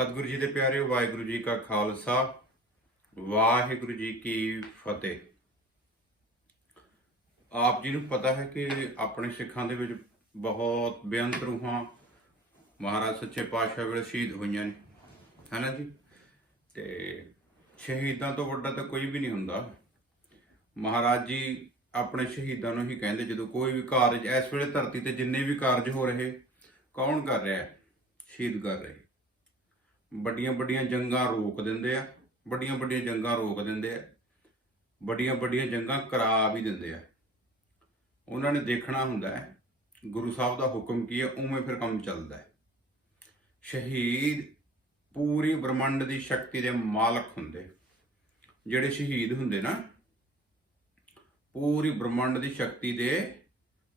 ਸਤਿਗੁਰੂ ਜੀ ਦੇ ਪਿਆਰੇ, ਵਾਹਿਗੁਰੂ ਜੀ ਕਾ ਖਾਲਸਾ, ਵਾਹਿਗੁਰੂ ਜੀ ਕੀ ਫਤਿਹ। ਆਪ ਜੀ ਨੂੰ ਪਤਾ ਹੈ ਕਿ ਆਪਣੇ ਸਿੱਖਾਂ ਦੇ ਵਿੱਚ ਬਹੁਤ ਬੇਅੰਤ ਰੂਹਾਂ ਮਹਾਰਾਜ ਸੱਚੇ ਪਾਤਸ਼ਾਹ ਵੇਲੇ ਸ਼ਹੀਦ ਹੋਈਆਂ ਨੇ ਹੈਨਾ ਜੀ? ਤੇ ਸ਼ਹੀਦਾਂ ਤੋਂ ਵੱਡਾ ਤਾਂ ਕੋਈ ਵੀ ਨਹੀਂ ਹੁੰਦਾ। ਮਹਾਰਾਜ ਜੀ ਆਪਣੇ ਸ਼ਹੀਦਾਂ ਨੂੰ ਹੀ ਕਹਿੰਦੇ, ਜਦੋਂ ਕੋਈ ਵੀ ਕਾਰਜ, ਇਸ ਵੇਲੇ ਧਰਤੀ ਤੇ ਜਿੰਨੇ ਵੀ ਕਾਰਜ ਹੋ ਰਹੇ, ਕੌਣ ਕਰ ਰਿਹਾ? ਹੈ ਸ਼ਹੀਦ ਕਰ ਰਹੇ। ਵੱਡੀਆਂ ਵੱਡੀਆਂ ਜੰਗਾਂ ਰੋਕ ਦਿੰਦੇ ਆ ਵੱਡੀਆਂ ਵੱਡੀਆਂ ਜੰਗਾਂ ਰੋਕ ਦਿੰਦੇ ਆ ਵੱਡੀਆਂ ਵੱਡੀਆਂ ਜੰਗਾਂ ਕਰਾ ਵੀ ਦਿੰਦੇ ਆ। ਉਹਨਾਂ ਨੇ ਦੇਖਣਾ ਹੁੰਦਾ ਹੈ, ਗੁਰੂ ਸਾਹਿਬ ਦਾ ਹੁਕਮ ਕੀ ਹੈ, ਉਵੇਂ ਫਿਰ ਕੰਮ ਚੱਲਦਾ ਹੈ। ਸ਼ਹੀਦ ਪੂਰੀ ਬ੍ਰਹਮੰਡ ਦੀ ਸ਼ਕਤੀ ਦੇ ਮਾਲਕ ਹੁੰਦੇ। ਜਿਹੜੇ ਸ਼ਹੀਦ ਹੁੰਦੇ ਨਾ, ਪੂਰੀ ਬ੍ਰਹਮੰਡ ਦੀ ਸ਼ਕਤੀ ਦੇ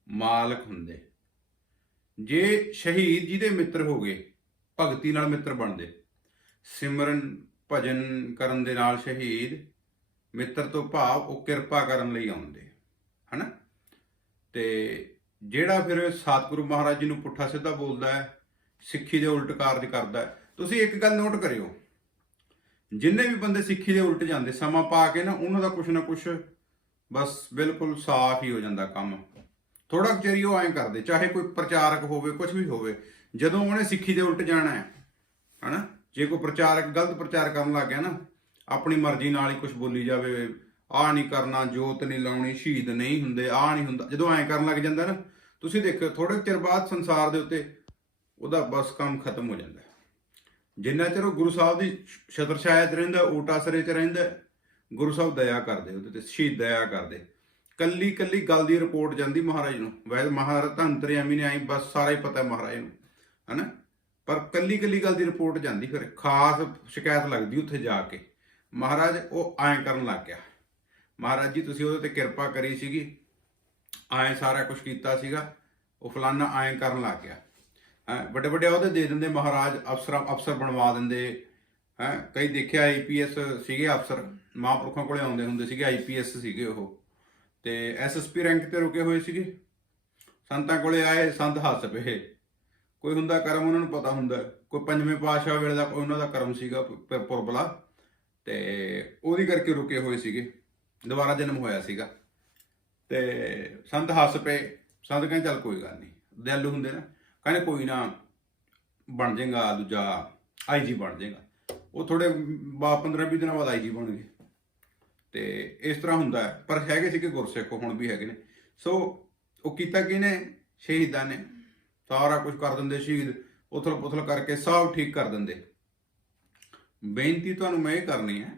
ਮਾਲਕ ਹੁੰਦੇ। ਜੇ ਸ਼ਹੀਦ ਜੀ ਦੇ ਮਿੱਤਰ ਹੋ ਗਏ, ਭਗਤੀ ਨਾਲ ਮਿੱਤਰ ਬਣਦੇ ਸਿਮਰਨ ਭਜਨ ਕਰਨ ਦੇ ਨਾਲ ਸ਼ਹੀਦ, ਮਿੱਤਰ ਤੋਂ ਭਾਵ ਉਹ ਕਿਰਪਾ ਕਰਨ ਲਈ ਆਉਂਦੇ, ਹਨਾ? ਤੇ ਜਿਹੜਾ ਫਿਰ ਸਤਿਗੁਰੂ ਮਹਾਰਾਜ ਜੀ ਨੂੰ ਪੁੱਠਾ ਸਿੱਧਾ ਬੋਲਦਾ ਹੈ, ਸਿੱਖੀ ਦੇ ਉਲਟ ਕਾਰਜ ਕਰਦਾ ਹੈ। ਤੁਸੀਂ ਇੱਕ ਗੱਲ ਨੋਟ ਕਰਿਓ, ਜਿੰਨੇ ਵੀ ਬੰਦੇ ਸਿੱਖੀ ਦੇ ਉਲਟ ਜਾਂਦੇ, ਸਮਾਂ ਪਾ ਕੇ ਨਾ, ਉਹਨਾਂ ਦਾ ਕੁਛ ਨਾ ਕੁਛ ਬਸ ਬਿਲਕੁਲ ਸਾਫ਼ ਹੀ ਹੋ ਜਾਂਦਾ ਕੰਮ। ਥੋੜਾ ਚਿਰ ਉਹ ਐਂ ਕਰਦੇ, ਚਾਹੇ ਕੋਈ ਪ੍ਰਚਾਰਕ ਹੋਵੇ ਕੁਝ ਵੀ ਹੋਵੇ, ਜਦੋਂ ਉਹਨੇ ਸਿੱਖੀ ਦੇ ਉਲਟ ਜਾਣਾ ਹੈ, ਹਨਾ? ਜੇ ਕੋਈ ਪ੍ਰਚਾਰਕ ਗਲਤ ਪ੍ਰਚਾਰ ਕਰਨ ਲੱਗ ਗਿਆ ਨਾ, ਆਪਣੀ ਮਰਜ਼ੀ ਨਾਲ ਹੀ ਕੁਝ ਬੋਲੀ ਜਾਵੇ ਆ ਨਹੀਂ ਕਰਨਾ, ਜੋਤ ਨਹੀਂ ਲਾਉਣੀ, ਸ਼ਹੀਦ ਨਹੀਂ ਹੁੰਦੇ ਆ ਨਹੀਂ ਹੁੰਦਾ, ਜਦੋਂ ਐਂ ਕਰਨ ਲੱਗ ਜਾਂਦਾ ਨਾ, ਤੁਸੀਂ ਦੇਖੋ ਥੋੜੇ ਚਿਰ ਬਾਅਦ ਸੰਸਾਰ ਦੇ ਉੱਤੇ ਉਹਦਾ ਬਸ ਕੰਮ ਖਤਮ ਹੋ ਜਾਂਦਾ। ਜਿੰਨਾ ਚਿਰ ਉਹ ਗੁਰੂ ਸਾਹਿਬ ਦੀ ਛਤਰ ਛਾਇਆ 'ਚ ਰਹਿੰਦਾ ਓਟ ਆਸਰੇ 'ਚ ਰਹਿੰਦਾ, ਗੁਰੂ ਸਾਹਿਬ ਦਇਆ ਕਰਦੇ, ਉਹਦੇ ਤੇ ਸ਼ਹੀਦ ਦਇਆ ਕਰਦੇ। ਕੱਲੀ ਕੱਲੀ ਗੱਲ ਦੀ ਰਿਪੋਰਟ ਜਾਂਦੀ ਮਹਾਰਾਜ ਨੂੰ ਵੈਸੇ ਮਹਾਰਾਜ ਤਾਂ ਅੰਤਰਯਾਮੀ ਨੇ ਆਈ, ਬਸ ਸਾਰਾ ਹੀ ਪਤਾ ਮਹਾਰਾਜ ਨੂੰ, ਹਨਾ? ਪਰ ਕੱਲੀ ਕੱਲੀ ਗੱਲ ਦੀ ਰਿਪੋਰਟ ਜਾਂਦੀ ਫਿਰ, ਖਾਸ ਸ਼ਿਕਾਇਤ ਲੱਗਦੀ ਉੱਥੇ ਜਾ ਕੇ। ਮਹਾਰਾਜ, ਉਹ ਐਂ ਕਰਨ ਲੱਗ ਗਿਆ। ਮਹਾਰਾਜ ਜੀ, ਤੁਸੀਂ ਉਹਦੇ ਤੇ ਕਿਰਪਾ ਕਰੀ ਸੀਗੀ। ਐਂ ਸਾਰਾ ਕੁਝ ਕੀਤਾ ਸੀਗਾ। ਉਹ ਫਲਾਨਾ ਐਂ ਕਰਨ ਲੱਗ ਗਿਆ। ਹੈਂ, ਵੱਡੇ ਵੱਡੇ ਅਹੁਦੇ ਦੇ ਦਿੰਦੇ ਮਹਾਰਾਜ, ਅਫਸਰ ਅਫਸਰ ਬਣਵਾ ਦਿੰਦੇ। ਹੈ, ਕਈ ਦੇਖਿਆ ਆਈਪੀਐਸ ਸੀਗੇ ਅਫਸਰ। ਮਹਾਂਪੁਰਖਾਂ ਕੋਲੇ ਆਉਂਦੇ ਹੁੰਦੇ ਸੀਗੇ ਆਈਪੀਐਸ ਸੀਗੇ ਉਹ। ਤੇ ਐਸਐਸਪੀ ਰੈਂਕ ਤੇ ਰੁਕੇ ਹੋਏ ਸੀਗੇ। ਸੰਤਾਂ ਕੋਲੇ ਆਏ, ਸੰਤ ਹੱਸ ਪਏ। ਕੋਈ ਹੁੰਦਾ ਕਰਮ ਉਹਨਾਂ ਨੂੰ ਪਤਾ ਹੁੰਦਾ ਕੋਈ ਪੰਜਵੇਂ ਪਾਤਸ਼ਾਹ ਵੇਲੇ ਦਾ, ਕੋਈ ਉਹਨਾਂ ਦਾ ਕਰਮ ਸੀਗਾ ਪੁਰਬਲਾ। ਤੇ ਉਹਦੀ ਕਰਕੇ ਰੁਕੇ ਹੋਏ ਸੀਗੇ। ਦੁਬਾਰਾ ਜਨਮ ਹੋਇਆ ਸੀਗਾ। ਤੇ ਸੰਤ ਹੱਸ ਪਏ। ਸੰਤ ਕਹਿੰਦੇ, ਚੱਲ ਕੋਈ ਗੱਲ ਨਹੀਂ ਦਿਆਲੂ ਹੁੰਦੇ ਨਾ। ਕਹਿੰਦੇ, ਕੋਈ ਨਾ, ਬਣ ਜਾਏਗਾ ਦੂਜਾ ਆਈਜੀ ਬਣ ਜਾਏਗਾ। ਉਹ ਥੋੜੇ 15 20 ਦਿਨਾਂ ਬਾਅਦ ਆਈਜੀ ਬਣ ਗਏ। ਤੇ ਇਸ ਤਰ੍ਹਾਂ ਹੁੰਦਾ ਪਰ ਹੈਗੇ ਸੀਗੇ ਗੁਰਸਿੱਖ, ਹੁਣ ਵੀ ਹੈਗੇ ਨੇ। ਸੋ, ਉਹ ਕੀਤਾ ਕਿਨੇ ਸ਼ਹੀਦਾਂ ਨੇ। ਸਾਰਾ ਕੁਝ ਕਰ ਦਿੰਦੇ ਸ਼ਹੀਦ, ਉਥਲ ਪੁਥਲ ਕਰਕੇ ਸਭ ਠੀਕ ਕਰ ਦਿੰਦੇ। ਬੇਨਤੀ ਤੁਹਾਨੂੰ ਮੈਂ ਇਹ ਕਰਨੀ ਹੈ,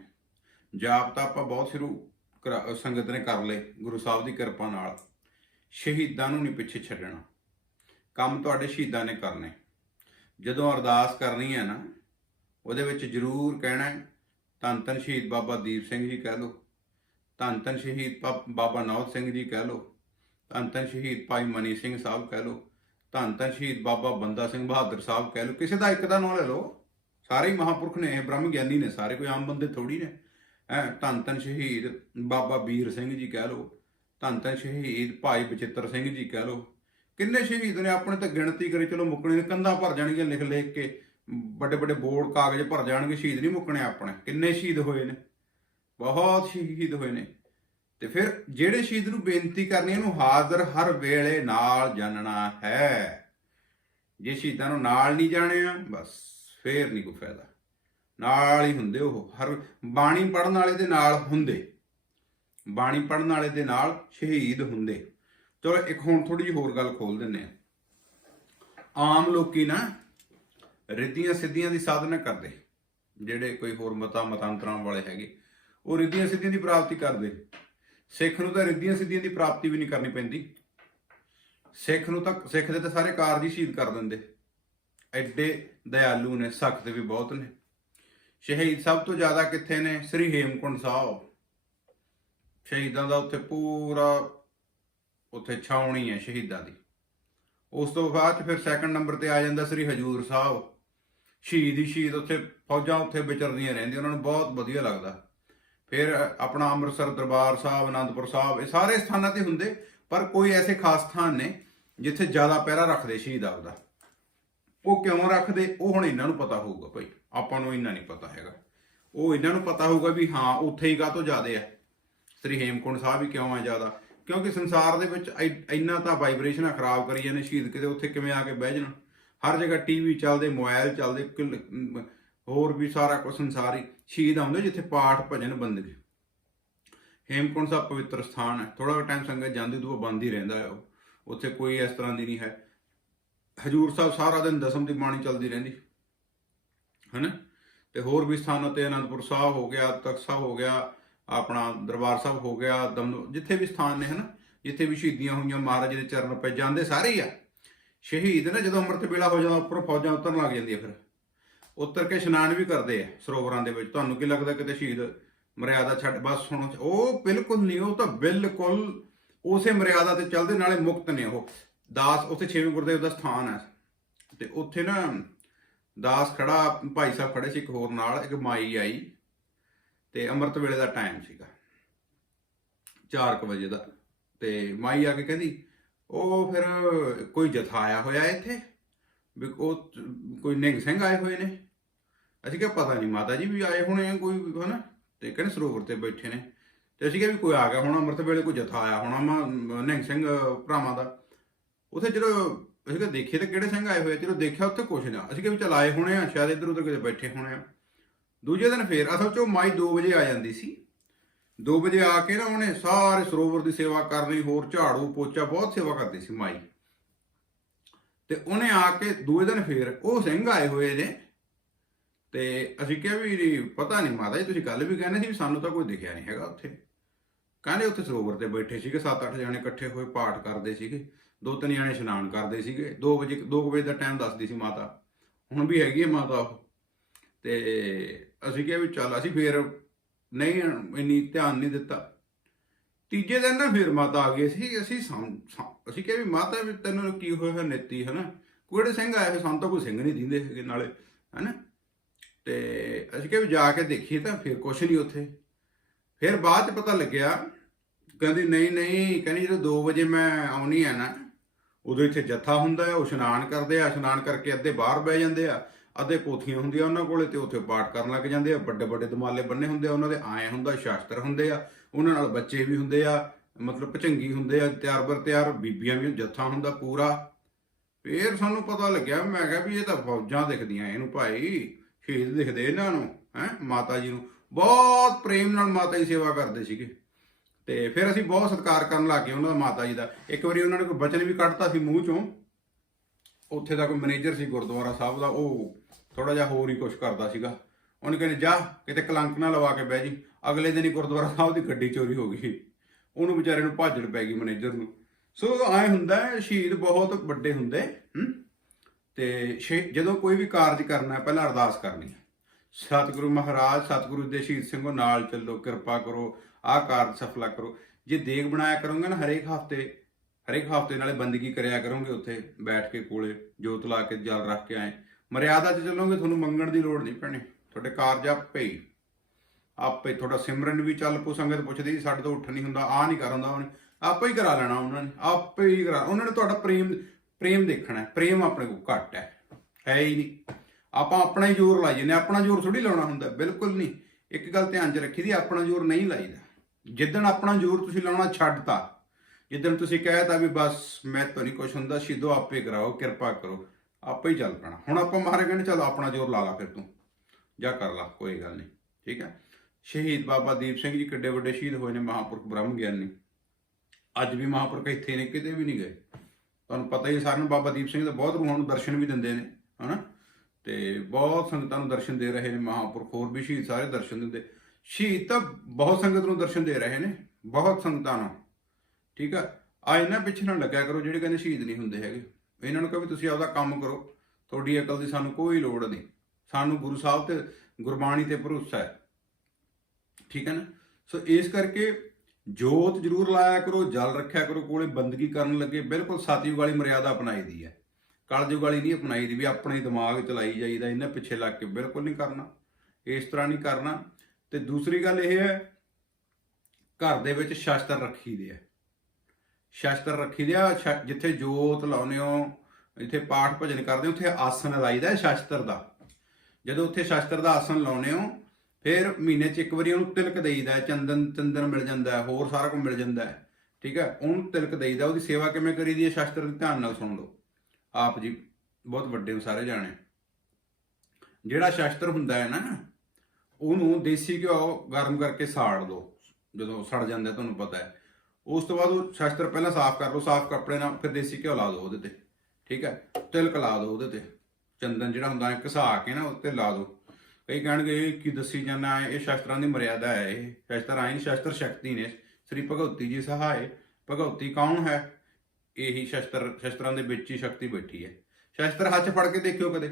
ਜਾਪ ਤਾਂ ਆਪਾਂ ਬਹੁਤ ਸ਼ੁਰੂ ਕਰਾ- ਸੰਗਤ ਨੇ ਕਰ ਲਏ, ਗੁਰੂ ਸਾਹਿਬ ਦੀ ਕਿਰਪਾ ਨਾਲ। ਸ਼ਹੀਦਾਂ ਨੂੰ ਨਹੀਂ ਪਿੱਛੇ ਛੱਡਣਾ। ਕੰਮ ਤੁਹਾਡੇ ਸ਼ਹੀਦਾਂ ਨੇ ਕਰਨੇ। ਜਦੋਂ ਅਰਦਾਸ ਕਰਨੀ ਹੈ ਨਾ, ਉਹਦੇ ਵਿੱਚ ਜ਼ਰੂਰ ਕਹਿਣਾ ਧੰਨ ਧੰਨ ਸ਼ਹੀਦ ਬਾਬਾ ਦੀਪ ਸਿੰਘ ਜੀ ਕਹਿ ਲਓ, ਧੰਨ ਧੰਨ ਸ਼ਹੀਦ ਬਾਬਾ ਨੌਤ ਸਿੰਘ ਜੀ ਕਹਿ ਲਓ, ਧੰਨ ਧੰਨ ਸ਼ਹੀਦ ਭਾਈ ਮਨੀ ਸਿੰਘ ਸਾਹਿਬ ਕਹਿ ਲਓ ਧੰਨ ਧੰਨ ਸ਼ਹੀਦ ਬਾਬਾ ਬੰਦਾ ਸਿੰਘ ਬਹਾਦਰ ਸਾਹਿਬ ਕਹਿ ਲਓ, ਕਿਸੇ ਦਾ ਇੱਕ ਦਾ ਨਾਮ ਲੈ ਲਓ। ਸਾਰੇ ਹੀ ਮਹਾਪੁਰਖ ਨੇ, ਇਹ ਬ੍ਰਹਮ ਗਿਆਨੀ ਨੇ, ਸਾਰੇ ਕੋਈ ਆਮ ਬੰਦੇ ਥੋੜੀ ਨੇ। ਹੈ, ਧੰਨ ਧੰਨ ਸ਼ਹੀਦ ਬਾਬਾ ਵੀਰ ਸਿੰਘ ਜੀ ਕਹਿ ਲਓ, ਧੰਨ ਧੰਨ ਸ਼ਹੀਦ ਭਾਈ ਬਚਿੱਤਰ ਸਿੰਘ ਜੀ ਕਹਿ ਲਓ। ਕਿੰਨੇ ਸ਼ਹੀਦ ਨੇ, ਆਪਣੇ ਤਾਂ ਗਿਣਤੀ ਕਰੇ, ਚਲੋ ਮੁੱਕਣੇ ਨੇ, ਕੰਧਾਂ ਭਰ ਜਾਣਗੀਆਂ ਲਿਖ ਲਿਖ ਕੇ, ਵੱਡੇ ਵੱਡੇ ਬੋਰਡ, ਕਾਗਜ਼ ਭਰ ਜਾਣਗੇ, ਸ਼ਹੀਦ ਨਹੀਂ ਮੁੱਕਣੇ ਆਪਣੇ। ਕਿੰਨੇ ਸ਼ਹੀਦ ਹੋਏ ਨੇ? ਬਹੁਤ ਸ਼ਹੀਦ ਹੋਏ ਨੇ। ਤੇ ਫਿਰ ਜਿਹੜੇ ਸ਼ਹੀਦ ਨੂੰ ਬੇਨਤੀ ਕਰਨੀ ਉਹਨੂੰ ਹਾਜ਼ਰ ਹਰ ਵੇਲੇ ਨਾਲ ਜਾਣਨਾ ਹੈ। ਜੇ ਸ਼ਹੀਦਾਂ ਨੂੰ ਨਾਲ ਨਹੀਂ ਜਾਣਿਆ ਬਸ ਫੇਰ ਨਹੀਂ ਕੋਈ ਫਾਇਦਾ। ਨਾਲ ਹੀ ਹੁੰਦੇ ਉਹ, ਹਰ ਬਾਣੀ ਪੜਨ ਵਾਲੇ ਦੇ ਨਾਲ ਹੁੰਦੇ। ਬਾਣੀ ਪੜਨ ਵਾਲੇ ਦੇ ਨਾਲ ਸ਼ਹੀਦ ਹੁੰਦੇ। ਚਲੋ, ਇੱਕ ਹੁਣ ਥੋੜੀ ਜਿਹੀ ਹੋਰ ਗੱਲ ਖੋਲ ਦਿੰਨੇ ਆ ਆਮ ਲੋਕੀ ਨਾ, ਰਿੱਧੀਆਂ ਸਿੱਧੀਆਂ ਦੀ ਸਾਧਨਾ ਕਰਦੇ। ਜਿਹੜੇ ਕੋਈ ਹੋਰ ਮਤਾ, ਮਤਾਂਤਰਾਂ ਵਾਲੇ ਹੈਗੇ, ਉਹ ਰਿੱਧੀਆਂ ਸਿੱਧੀਆਂ ਦੀ ਪ੍ਰਾਪਤੀ ਕਰਦੇ। ਸਿੱਖ ਨੂੰ ਤਾਂ ਰਿੱਧੀਆਂ ਸਿੱਧੀਆਂ ਦੀ ਪ੍ਰਾਪਤੀ ਵੀ ਨਹੀਂ ਕਰਨੀ ਪੈਂਦੀ। ਸਿੱਖ ਨੂੰ ਤਾਂ, ਸਿੱਖ ਦੇ ਤਾਂ ਸਾਰੇ ਕਾਰਜ ਹੀ ਸ਼ਹੀਦ ਕਰ ਦਿੰਦੇ। ਐਡੇ ਦਇਆਲੂ ਨੇ, ਸਖਤ ਵੀ ਬਹੁਤ ਨੇ। ਸ਼ਹੀਦ ਸਭ ਤੋਂ ਜ਼ਿਆਦਾ ਕਿੱਥੇ ਨੇ? ਸ੍ਰੀ ਹੇਮਕੁੰਡ ਸਾਹਿਬ। ਸ਼ਹੀਦਾਂ ਦਾ ਉੱਥੇ ਪੂਰਾ, ਉੱਥੇ ਛਾਉਣੀ ਹੈ ਸ਼ਹੀਦਾਂ ਦੀ। ਉਸ ਤੋਂ ਬਾਅਦ ਫਿਰ ਸੈਕੰਡ ਨੰਬਰ ਤੇ ਆ ਜਾਂਦਾ ਸ੍ਰੀ ਹਜੂਰ ਸਾਹਿਬ। ਸ਼ਹੀਦ ਹੀ ਸ਼ਹੀਦ ਉੱਥੇ, ਫੌਜਾਂ ਉੱਥੇ ਵਿਚਰਦੀਆਂ ਰਹਿੰਦੀਆਂ, ਉਹਨਾਂ ਨੂੰ ਬਹੁਤ ਵਧੀਆ ਲੱਗਦਾ। ਫਿਰ ਆਪਣਾ ਅੰਮ੍ਰਿਤਸਰ ਦਰਬਾਰ ਸਾਹਿਬ ਆਨੰਦਪੁਰ ਸਾਹਿਬ, ਇਹ ਸਾਰੇ ਸਥਾਨਾਂ ਤੇ ਹੁੰਦੇ, ਪਰ ਕੋਈ ਐਸੇ ਖਾਸ ਸਥਾਨ ਨੇ ਜਿੱਥੇ ਜ਼ਿਆਦਾ ਪਹਿਰਾ ਰੱਖਦੇ ਸ਼ਹੀਦ ਆਪਦਾ। ਉਹ ਕਿਉਂ ਰੱਖਦੇ? ਉਹ ਹੁਣ ਇਹਨਾਂ ਨੂੰ ਪਤਾ ਹੋਊਗਾ ਭਾਈ। ਆਪਾਂ ਨੂੰ ਇੰਨਾ ਨਹੀਂ ਪਤਾ ਹੈਗਾ। ਉਹ ਇਹਨਾਂ ਨੂੰ ਪਤਾ ਹੋਊਗਾ ਵੀ ਹਾਂ, ਉੱਥੇ ਹੀ ਕਾਹਤੋਂ ਜ਼ਿਆਦੇ ਆ। ਸ੍ਰੀ ਹੇਮਕੁੰਡ ਸਾਹਿਬ ਹੀ ਕਿਉਂ ਆ ਜ਼ਿਆਦਾ? ਕਿਉਂਕਿ ਸੰਸਾਰ ਦੇ ਵਿੱਚ ਇੰਨਾ ਤਾਂ ਵਾਈਬ੍ਰੇਸ਼ਨਾਂ ਖਰਾਬ ਕਰੀ ਜਾਂਦੇ ਸ਼ਹੀਦ, ਕਿਤੇ ਉੱਥੇ ਕਿਵੇਂ ਆ ਕੇ ਬਹਿ ਜਾਣ? ਹਰ ਜਗ੍ਹਾ ਟੀਵੀ ਚੱਲਦੇ ਮੋਬਾਈਲ ਚੱਲਦੇ ਹੋਰ ਵੀ ਸਾਰਾ ਕੁਝ ਸੰਸਾਰੀ ਸ਼ਹੀਦ ਆਉਂਦੇ ਜਿੱਥੇ ਪਾਠ ਭਜਨ ਬੰਦਗੀ ਹੇਮਕੁੰਟ ਸਾਹਿਬ ਪਵਿੱਤਰ ਸਥਾਨ ਹੈ। ਥੋੜਾ ਟਾਈਮ ਸੰਗਤ ਜਾਂਦੀ ਤੋਂ ਬੰਦ ਹੀ ਰਹਿੰਦਾ ਹੈ। ਉਹ ਉੱਥੇ ਕੋਈ ਇਸ ਤਰ੍ਹਾਂ ਦੀ ਨਹੀਂ ਹੈ। ਹਜੂਰ ਸਾਹਿਬ ਸਾਰਾ ਦਿਨ ਦਸਮ ਦੀ ਬਾਣੀ ਚੱਲਦੀ ਰਹਿੰਦੀ। ਹੈਨਾ? ਤੇ ਹੋਰ ਵੀ ਸਥਾਨਾਂ ਤੇ ਅਨੰਦਪੁਰ ਸਾਹਿਬ ਹੋ ਗਿਆ, ਤਖਤ ਸਾਹਿਬ ਹੋ ਗਿਆ, ਆਪਣਾ ਦਰਬਾਰ ਸਾਹਿਬ ਹੋ ਗਿਆ, ਦਮ ਜਿੱਥੇ ਵੀ ਸਥਾਨ ਨੇ, ਹਨਾ? ਜਿੱਥੇ ਵੀ ਸ਼ਹੀਦੀਆਂ ਹੋਈਆਂ, ਮਹਾਰਾਜ ਦੇ ਚਰਨ ਪੈ ਜਾਂਦੇ ਸਾਰੇ ਹੀ ਆ। ਸ਼ਹੀਦ ਨਾ ਜਦੋਂ ਅੰਮ੍ਰਿਤ ਵੇਲਾ ਹੋ ਜਾਂਦਾ, ਉੱਪਰ ਫੌਜਾਂ ਉਤਰਨ ਲੱਗ ਜਾਂਦੀਆਂ ਫਿਰ। ਉਤਰ ਕੇ ਇਸ਼ਨਾਨ ਵੀ ਕਰਦੇ ਆ ਸਰੋਵਰਾਂ ਦੇ ਵਿੱਚ। ਤੁਹਾਨੂੰ ਕੀ ਲੱਗਦਾ ਕਿਤੇ ਸ਼ਹੀਦ ਮਰਿਆਦਾ ਛੱਡ, ਬਸ ਸੁਣੋ ਉਹ ਬਿਲਕੁਲ ਨਹੀਂ, ਉਹ ਤਾਂ ਬਿਲਕੁਲ ਉਸੇ ਮਰਿਆਦਾ ਤੇ ਚੱਲਦੇ, ਨਾਲੇ ਮੁਕਤ ਨੇ ਉਹ। ਦਾਸ, ਉੱਥੇ ਛੇਵੇਂ ਗੁਰਦੇਵ ਦਾ ਸਥਾਨ ਹੈ। ਤੇ ਉੱਥੇ ਨਾ ਦਾਸ ਖੜਾ, ਭਾਈ ਸਾਹਿਬ ਖੜੇ ਸੀ ਇੱਕ ਹੋਰ ਨਾਲ, ਇੱਕ ਮਾਈ ਆਈ ਤੇ ਅੰਮ੍ਰਿਤ ਵੇਲੇ ਦਾ ਟਾਈਮ ਸੀਗਾ। 4:00 ਵਜੇ ਦਾ। ਤੇ ਮਾਈ ਆ ਕੇ ਕਹਿੰਦੀ, ਉਹ ਫਿਰ ਕੋਈ ਜਥਾ ਆਇਆ ਹੋਇਆ ਇੱਥੇ? ਵੀ ਉਹ ਕੋਈ ਨਿੰਗ ਸਿੰਘ ਆਏ ਹੋਏ ਨੇ? ਅਸੀਂ ਕਿਹਾ ਪਤਾ ਨਹੀਂ ਮਾਤਾ ਜੀ ਵੀ ਆਏ ਹੋਣੇ ਆ ਕੋਈ, ਹਨਾ? ਤੇ ਕਹਿੰਦੇ ਸਰੋਵਰ ਤੇ ਬੈਠੇ ਨੇ। ਤੇ ਅਸੀਂ ਕਿਹਾ ਵੀ ਕੋਈ ਆ ਗਿਆ ਹੋਣਾ ਅੰਮ੍ਰਿਤ ਵੇਲੇ ਕੋਈ ਜਥਾ ਆਇਆ ਹੋਣਾ, ਮਾ, ਨਿੰਗ ਸਿੰਘ ਭਰਾਵਾਂ ਦਾ। ਉੱਥੇ ਜਦੋਂ ਅਸੀਂ ਕਿਹਾ ਦੇਖੇ ਤਾਂ ਕਿਹੜੇ ਸਿੰਘ ਆਏ ਹੋਏ ਜਦੋਂ ਦੇਖਿਆ ਉੱਥੇ ਕੁਛ ਨਾ। ਅਸੀਂ ਕਿਹਾ ਵੀ ਚਲ ਆਏ ਹੋਣੇ ਆ, ਸ਼ਾਇਦ ਇੱਧਰ ਉੱਧਰ ਕਿਤੇ ਬੈਠੇ ਹੋਣੇ ਆ। ਦੂਜੇ ਦਿਨ ਫੇਰ, ਅਸਲ 'ਚ ਉਹ ਮਾਈ 2 ਵਜੇ ਆ ਜਾਂਦੀ ਸੀ। 2 ਵਜੇ ਆ ਕੇ ਨਾ ਉਹਨੇ ਸਾਰੇ ਸਰੋਵਰ ਦੀ ਸੇਵਾ ਕਰਨੀ, ਹੋਰ ਝਾੜੂ, ਪੋਚਾ, ਬਹੁਤ ਸੇਵਾ ਕਰਦੀ ਸੀ ਮਾਈ। ਤੇ ਉਹਨੇ ਆ ਕੇ ਦੂਜੇ ਦਿਨ ਫੇਰ ਉਹ ਸਿੰਘ ਆਏ ਹੋਏ ਨੇ ਤੇ ਅਸੀਂ ਕਿਹਾ ਵੀ ਪਤਾ ਨਹੀਂ ਮਾਤਾ ਜੀ, ਤੁਸੀਂ ਗੱਲ ਵੀ ਕਹਿੰਦੇ ਸੀ ਵੀ ਸਾਨੂੰ ਤਾਂ ਕੋਈ ਦਿਖਿਆ ਨਹੀਂ ਹੈਗਾ ਉੱਥੇ। ਕਹਿੰਦੇ ਉੱਥੇ ਸਰੋਵਰ ਤੇ ਬੈਠੇ ਸੀਗੇ 7-8 ਜਣੇ ਇਕੱਠੇ ਹੋਏ, ਪਾਠ ਕਰਦੇ ਸੀਗੇ। ਦੋ ਤਿੰਨ ਜਣੇ ਇਸ਼ਨਾਨ ਕਰਦੇ ਸੀਗੇ। 2 ਵਜੇ 2 ਵਜੇ ਦਾ ਟਾਈਮ ਦੱਸਦੀ ਸੀ ਮਾਤਾ। ਹੁਣ ਵੀ ਹੈਗੀ ਹੈ ਮਾਤਾ ਉਹ। ਤੇ ਅਸੀਂ ਕਿਹਾ ਵੀ ਚੱਲ ਅਸੀਂ ਫੇਰ ਨਹੀਂ, ਇੰਨੀ ਧਿਆਨ ਨਹੀਂ ਦਿੱਤਾ। ਤੀਜੇ ਦਿਨ ਨਾ ਫੇਰ ਮਾਤਾ ਆ ਗਈ। ਸੀ ਅਸੀਂ ਸਮ- ਸਮ- ਅਸੀਂ ਕਿਹਾ ਵੀ ਮਾਤਾ ਵੀ ਤੈਨੂੰ ਕੀ ਹੋਇਆ ਨੇਤੀ, ਹਨਾ? ਕੋੜੇ ਸਿੰਘ ਆਏ ਹੋਏ, ਸਾਨੂੰ ਤਾਂ ਕੋਈ ਸਿੰਘ ਨਹੀਂ ਦਿੰਦੇ ਹੈਗੇ ਨਾਲੇ, ਹਨਾ? ਤੇ ਅਸੀਂ ਕਿਹਾ ਵੀ ਜਾ ਕੇ ਦੇਖੀਏ ਤਾਂ ਫਿਰ ਕੁਛ ਨਹੀਂ ਉੱਥੇ। ਫਿਰ ਬਾਅਦ ਚ ਪਤਾ ਲੱਗਿਆ, ਕਹਿੰਦੀ ਨਹੀਂ ਨਹੀਂ, ਕਹਿੰਦੀ ਜਦੋਂ 2 ਵਜੇ ਮੈਂ ਆਉਣੀ ਆ ਨਾ, ਉਦੋਂ ਇੱਥੇ ਜੱਥਾ ਹੁੰਦਾ ਹੈ ਉਹ ਇਸ਼ਨਾਨ ਕਰਦੇ ਆ, ਇਸ਼ਨਾਨ ਕਰਕੇ ਅੱਧੇ ਬਾਹਰ ਬਹਿ ਜਾਂਦੇ ਆ, ਅੱਧੇ ਪੋਥੀਆਂ ਹੁੰਦੀਆਂ ਉਹਨਾਂ ਕੋਲੇ ਤੇ ਉੱਥੇ ਪਾਠ ਕਰਨ ਲੱਗ ਜਾਂਦੇ ਆ, ਵੱਡੇ ਵੱਡੇ ਦਮਾਲੇ ਬੰਨੇ ਹੁੰਦੇ ਆ ਉਹਨਾਂ ਦੇ, ਆਏ ਹੁੰਦਾ ਸ਼ਾਸਤਰ ਹੁੰਦੇ ਆ, ਉਹਨਾਂ ਨਾਲ ਬੱਚੇ ਵੀ ਹੁੰਦੇ ਆ, ਮਤਲਬ ਭਚੰਗੀ ਹੁੰਦੇ ਆ, ਤਿਆਰ ਬਰ ਤਿਆਰ, ਬੀਬੀਆਂ ਵੀ ਜੱਥਾ ਹੁੰਦਾ ਪੂਰਾ। ਫੇਰ ਸਾਨੂੰ ਪਤਾ ਲੱਗਿਆ, ਮੈਂ ਕਿਹਾ ਵੀ ਇਹ ਤਾਂ ਫੌਜਾਂ ਦਿਖਦੀਆਂ, ਇਹਨੂੰ ਭਾਈ ਸ਼ਹੀਦ ਦਿਖਦੇ ਇਹਨਾਂ ਨੂੰ, ਹੈ, ਮਾਤਾ ਜੀ ਨੂੰ। ਬਹੁਤ ਪ੍ਰੇਮ ਨਾਲ ਮਾਤਾ ਜੀ ਸੇਵਾ ਕਰਦੇ ਸੀਗੇ। ਤੇ ਫਿਰ ਅਸੀਂ ਬਹੁਤ ਸਤਿਕਾਰ ਕਰਨ ਲੱਗ ਗਏ ਉਹਨਾਂ ਦਾ ਮਾਤਾ ਜੀ ਦਾ। ਇੱਕ ਵਾਰੀ ਉਹਨਾਂ ਨੇ ਕੋਈ ਬਚਨ ਵੀ ਕੱਢਤਾ ਸੀ ਮੂੰਹ ਚੋਂ। ਉੱਥੇ ਦਾ ਕੋਈ ਮੈਨੇਜਰ ਸੀ ਗੁਰਦੁਆਰਾ ਸਾਹਿਬ ਦਾ, ਉਹ ਥੋੜਾ ਜਿਹਾ ਹੋਰ ਹੀ ਕੁਝ ਕਰਦਾ ਸੀਗਾ। ਉਹਨੇ ਕਹਿੰਦੇ ਜਾ, ਕਿਤੇ ਕਲੰਕ ਨਾ ਲਵਾ ਕੇ ਬਹਿ ਜੀ। ਅਗਲੇ ਦਿਨ ਹੀ ਗੁਰਦੁਆਰਾ ਸਾਹਿਬ ਦੀ ਗੱਡੀ ਚੋਰੀ ਹੋ ਗਈ। ਉਹਨੂੰ ਵਿਚਾਰੇ ਨੂੰ ਭਾਜੜ ਪੈ ਗਈ ਮੈਨੇਜਰ ਨੂੰ। ਸੋ ਐ ਹੁੰਦਾ ਸ਼ਹੀਦ ਬਹੁਤ ਵੱਡੇ ਹੁੰਦੇ ਹਮ? ਤੇ ਸ਼ਹੀ- ਜਦੋਂ ਕੋਈ ਵੀ ਕਾਰਜ ਕਰਨਾ ਹੈ, ਪਹਿਲਾਂ ਅਰਦਾਸ ਕਰਨੀ ਹੈ। ਸਤਿਗੁਰੂ ਮਹਾਰਾਜ ਸਤਿਗੁਰੂ ਦੇ ਸ਼ਹੀਦ ਸਿੰਘੋ ਨਾਲ ਚੱਲੋ ਕਿਰਪਾ ਕਰੋ ਆਹ ਕਾਰਜ ਸਫਲਾ ਕਰੋ। ਜੇ ਦੇਗ ਬਣਾਇਆ ਕਰੋਗੇ ਨਾ ਹਰੇਕ ਹਫ਼ਤੇ ਹਰੇਕ ਹਫ਼ਤੇ ਨਾਲੇ ਬੰਦਗੀ ਕਰਿਆ ਕਰੋਗੇ ਉੱਥੇ ਬੈਠ ਕੇ ਕੋਲੇ ਜੋਤ ਲਾ ਕੇ ਜਲ ਰੱਖ ਕੇ ਆਏ। ਮਰਿਆਦਾ 'ਚ ਚੱਲੋਗੇ ਤੁਹਾਨੂੰ ਮੰਗਣ ਦੀ ਲੋੜ ਨਹੀਂ ਪੈਣੀ। ਤੁਹਾਡੇ ਕਾਰਜ ਆਪੇ ਹੀ ਆਪੇ ਤੁਹਾਡਾ ਸਿਮਰਨ ਵੀ ਚੱਲ ਪੋ ਸੰਗਤ ਪੁੱਛਦੀ ਸਾਡੇ ਤੋਂ ਉੱਠ ਨਹੀਂ ਹੁੰਦਾ ਆ ਨਹੀਂ ਕਰ ਹੁੰਦਾ ਉਹਨੇ ਆਪੇ ਹੀ ਕਰਾ ਲੈਣਾ ਉਹਨਾਂ ਨੇ ਆਪੇ ਹੀ ਕਰਾ ਉਹਨਾਂ ਨੇ ਤੁਹਾਡਾ ਪ੍ਰੇਮ ਪ੍ਰੇਮ ਦੇਖਣਾ ਹੈ ਪ੍ਰੇਮ ਆਪਣੇ ਕੋਲ ਘੱਟ ਹੈ ਹੈ ਹੀ ਨਹੀਂ। ਆਪਾਂ ਆਪਣਾ ਹੀ ਜ਼ੋਰ ਲਾਈ ਜਾਂਦੇ ਹਾਂ, ਆਪਣਾ ਜ਼ੋਰ ਥੋੜੀ ਲਾਉਣਾ ਹੁੰਦਾ ਬਿਲਕੁਲ ਨਹੀਂ। ਇੱਕ ਗੱਲ ਧਿਆਨ 'ਚ ਰੱਖੀ ਦੀ ਆਪਣਾ ਜ਼ੋਰ ਨਹੀਂ ਲਾਈਦਾ। ਜਿੱਦਣ ਆਪਣਾ ਜ਼ੋਰ ਤੁਸੀਂ ਲਾਉਣਾ ਛੱਡਤਾ ਜਿੱਦਣ ਤੁਸੀਂ ਕਹਿਤਾ ਵੀ ਬਸ ਮੈਂ ਤੋਂ ਨਹੀਂ ਕੁਛ ਹੁੰਦਾ ਸਿੱਧੋ ਆਪੇ ਕਰਾਓ ਕਿਰਪਾ ਕਰੋ ਆਪੇ ਹੀ ਚੱਲ ਪੈਣਾ। ਹੁਣ ਆਪਾਂ ਮਾਰੇ ਕਹਿੰਦੇ ਚੱਲ ਆਪਣਾ ਜ਼ੋਰ ਲਾ ਲਾ ਫਿਰ ਤੂੰ ਜਾ ਕਰ ਲਾ ਕੋਈ ਗੱਲ ਨਹੀਂ ਠੀਕ ਹੈ। ਸ਼ਹੀਦ ਬਾਬਾ ਦੀਪ ਸਿੰਘ ਜੀ ਕਿੱਡੇ ਵੱਡੇ ਸ਼ਹੀਦ ਹੋਏ ਨੇ ਮਹਾਂਪੁਰਖ ਬ੍ਰਹਮ ਗਿਆਨੀ ਅੱਜ ਵੀ ਮਹਾਂਪੁਰਖ ਇੱਥੇ ਨੇ ਕਿਤੇ ਵੀ ਨਹੀਂ ਗਏ। ਤੁਹਾਨੂੰ ਪਤਾ ਹੀ ਸਾਰਿਆਂ ਨੂੰ ਬਾਬਾ ਦੀਪ ਸਿੰਘ ਦੇ ਬਹੁਤ ਰੂਹਾਂ ਨੂੰ ਦਰਸ਼ਨ ਵੀ ਦਿੰਦੇ ਨੇ, ਹਨਾ? ਤੇ ਬਹੁਤ ਸੰਗਤਾਂ ਨੂੰ ਦਰਸ਼ਨ ਦੇ ਰਹੇ ਨੇ, ਮਹਾਂਪੁਰਖ ਹੋਰ ਵੀ ਸ਼ਹੀਦ ਸਾਰੇ ਦਰਸ਼ਨ ਦਿੰਦੇ। ਸ਼ਹੀਦ ਤਾਂ ਬਹੁਤ ਸੰਗਤ ਨੂੰ ਦਰਸ਼ਨ ਦੇ ਰਹੇ ਨੇ, ਬਹੁਤ ਸੰਗਤਾਂ ਨੂੰ, ਠੀਕ ਆ? ਆ ਇਹਨਾਂ ਪਿੱਛੇ ਨਾ ਲੱਗਿਆ ਕਰੋ ਜਿਹੜੇ ਕਹਿੰਦੇ ਸ਼ਹੀਦ ਨਹੀਂ ਹੁੰਦੇ ਹੈਗੇ। ਇਹਨਾਂ ਨੂੰ ਕਹੋ ਵੀ ਤੁਸੀਂ ਆਪਦਾ ਕੰਮ ਕਰੋ, ਤੁਹਾਡੀ ਅਕਲ ਦੀ ਸਾਨੂੰ ਕੋਈ ਲੋੜ ਨਹੀਂ। ਸਾਨੂੰ ਗੁਰੂ ਸਾਹਿਬ ਤੇ ਗੁਰਬਾਣੀ ਤੇ ਭਰੋਸਾ ਹੈ, ਠੀਕ ਹੈ ਨਾ? ਸੋ ਇਸ ਕਰਕੇ ਜੋਤ ਜ਼ਰੂਰ ਲਾਇਆ ਕਰੋ ਜਲ ਰੱਖਿਆ ਕਰੋ ਕੋਲੇ ਬੰਦਗੀ ਕਰਨ ਲੱਗੇ। ਬਿਲਕੁਲ ਸਤਿਯੁਗ ਵਾਲੀ ਮਰਿਆਦਾ ਅਪਣਾਈ ਦੀ ਹੈ। ਕਲਯੁਗ ਵਾਲੀ ਨਹੀਂ ਅਪਣਾਈ ਦੀ ਵੀ ਆਪਣੇ ਦਿਮਾਗ ਚਲਾਈ ਜਾਈਦਾ ਇਹਨਾਂ ਪਿੱਛੇ ਲੱਗ ਕੇ ਬਿਲਕੁਲ ਨਹੀਂ ਕਰਨਾ। ਇਸ ਤਰ੍ਹਾਂ ਨਹੀਂ ਕਰਨਾ। ਤੇ ਦੂਸਰੀ ਗੱਲ ਇਹ ਹੈ ਘਰ ਦੇ ਵਿੱਚ ਸ਼ਸਤਰ ਰੱਖੀ ਦੇ ਆ। ਸ਼ਸਤਰ ਰੱਖੀ ਦੇ ਆ ਸ਼- ਜਿੱਥੇ ਜੋਤ ਲਾਉਨੇ ਹੋ ਇੱਥੇ ਪਾਠ ਭਜਨ ਕਰਦੇ ਹੋ, ਉੱਥੇ ਆਸਨ ਲਾਈਦਾ ਹੈ ਸ਼ਾਸਤਰ ਦਾ। ਜਦੋਂ ਉੱਥੇ ਸ਼ਾਸਤਰ ਦਾ ਆਸਨ ਲਾਉਨੇ ਹੋ ਫਿਰ ਮਹੀਨੇ 'ਚ ਇੱਕ ਵਾਰੀ ਉਹਨੂੰ ਤਿਲਕ ਦੇਈਦਾ ਚੰਦਨ ਚੰਦਨ ਮਿਲ ਜਾਂਦਾ ਹੋਰ ਸਾਰਾ ਕੁਝ ਮਿਲ ਜਾਂਦਾ ਠੀਕ ਹੈ? ਉਹਨੂੰ ਤਿਲਕ ਦੇਈਦਾ, ਉਹਦੀ ਸੇਵਾ ਕਿਵੇਂ ਕਰੀਦੀ ਹੈ? ਸ਼ਾਸਤਰ ਦੇ ਧਿਆਨ ਨਾਲ ਸੁਣ ਲਓ। ਆਪ ਜੀ ਬਹੁਤ ਵੱਡੇ ਹੋ, ਸਾਰੇ ਜਾਣੇ। ਜਿਹੜਾ ਸ਼ਾਸਤਰ ਹੁੰਦਾ ਹੈ ਨਾ, ਉਹਨੂੰ ਦੇਸੀ ਘਿਓ ਗਰਮ ਕਰਕੇ ਸਾੜ ਦਿਓ ਜਦੋਂ ਸੜ ਜਾਂਦਾ ਤੁਹਾਨੂੰ ਪਤਾ ਹੈ। ਉਸ ਤੋਂ ਬਾਅਦ ਉਹ ਸ਼ਾਸਤਰ ਪਹਿਲਾਂ ਸਾਫ਼ ਕਰ ਲਓ, ਸਾਫ਼ ਕੱਪੜੇ ਨਾਲ ਫਿਰ ਦੇਸੀ ਘਿਓ ਲਾ ਦਿਓ ਉਹਦੇ ਤੇ, ਠੀਕ ਹੈ? ਤਿਲਕ ਲਾ ਦਿਓ ਉਹਦੇ ਤੇ। ਚੰਦਨ ਜਿਹੜਾ ਹੁੰਦਾ ਹੈ, ਘਸਾ ਕੇ ਨਾ ਉੱਤੇ ਲਾ ਦਿਓ ਕਈ ਕਹਿਣਗੇ ਕਿ ਦੱਸੀ ਜਾਂਦਾ ਹੈ, ਇਹ ਸ਼ਾਸਤਰਾਂ ਦੀ ਮਰਿਆਦਾ ਹੈ ਇਹ। ਸ਼ਾਸਤਰ ਆਇਨ ਸ਼ਾਸਤਰ ਸ਼ਕਤੀ ਨੇ। ਸ੍ਰੀ ਭਗਵਤੀ ਜੀ ਸਹਾਏ ਭਗਵਤੀ ਕੌਣ ਹੈ? ਇਹੀ ਸ਼ਸਤਰ, ਸ਼ਸਤਰਾਂ ਦੇ ਵਿੱਚ ਹੀ ਸ਼ਕਤੀ ਬੈਠੀ ਹੈ। ਸ਼ਸਤਰ ਹੱਥ ਫੜ ਕੇ ਦੇਖਿਓ ਕਦੇ।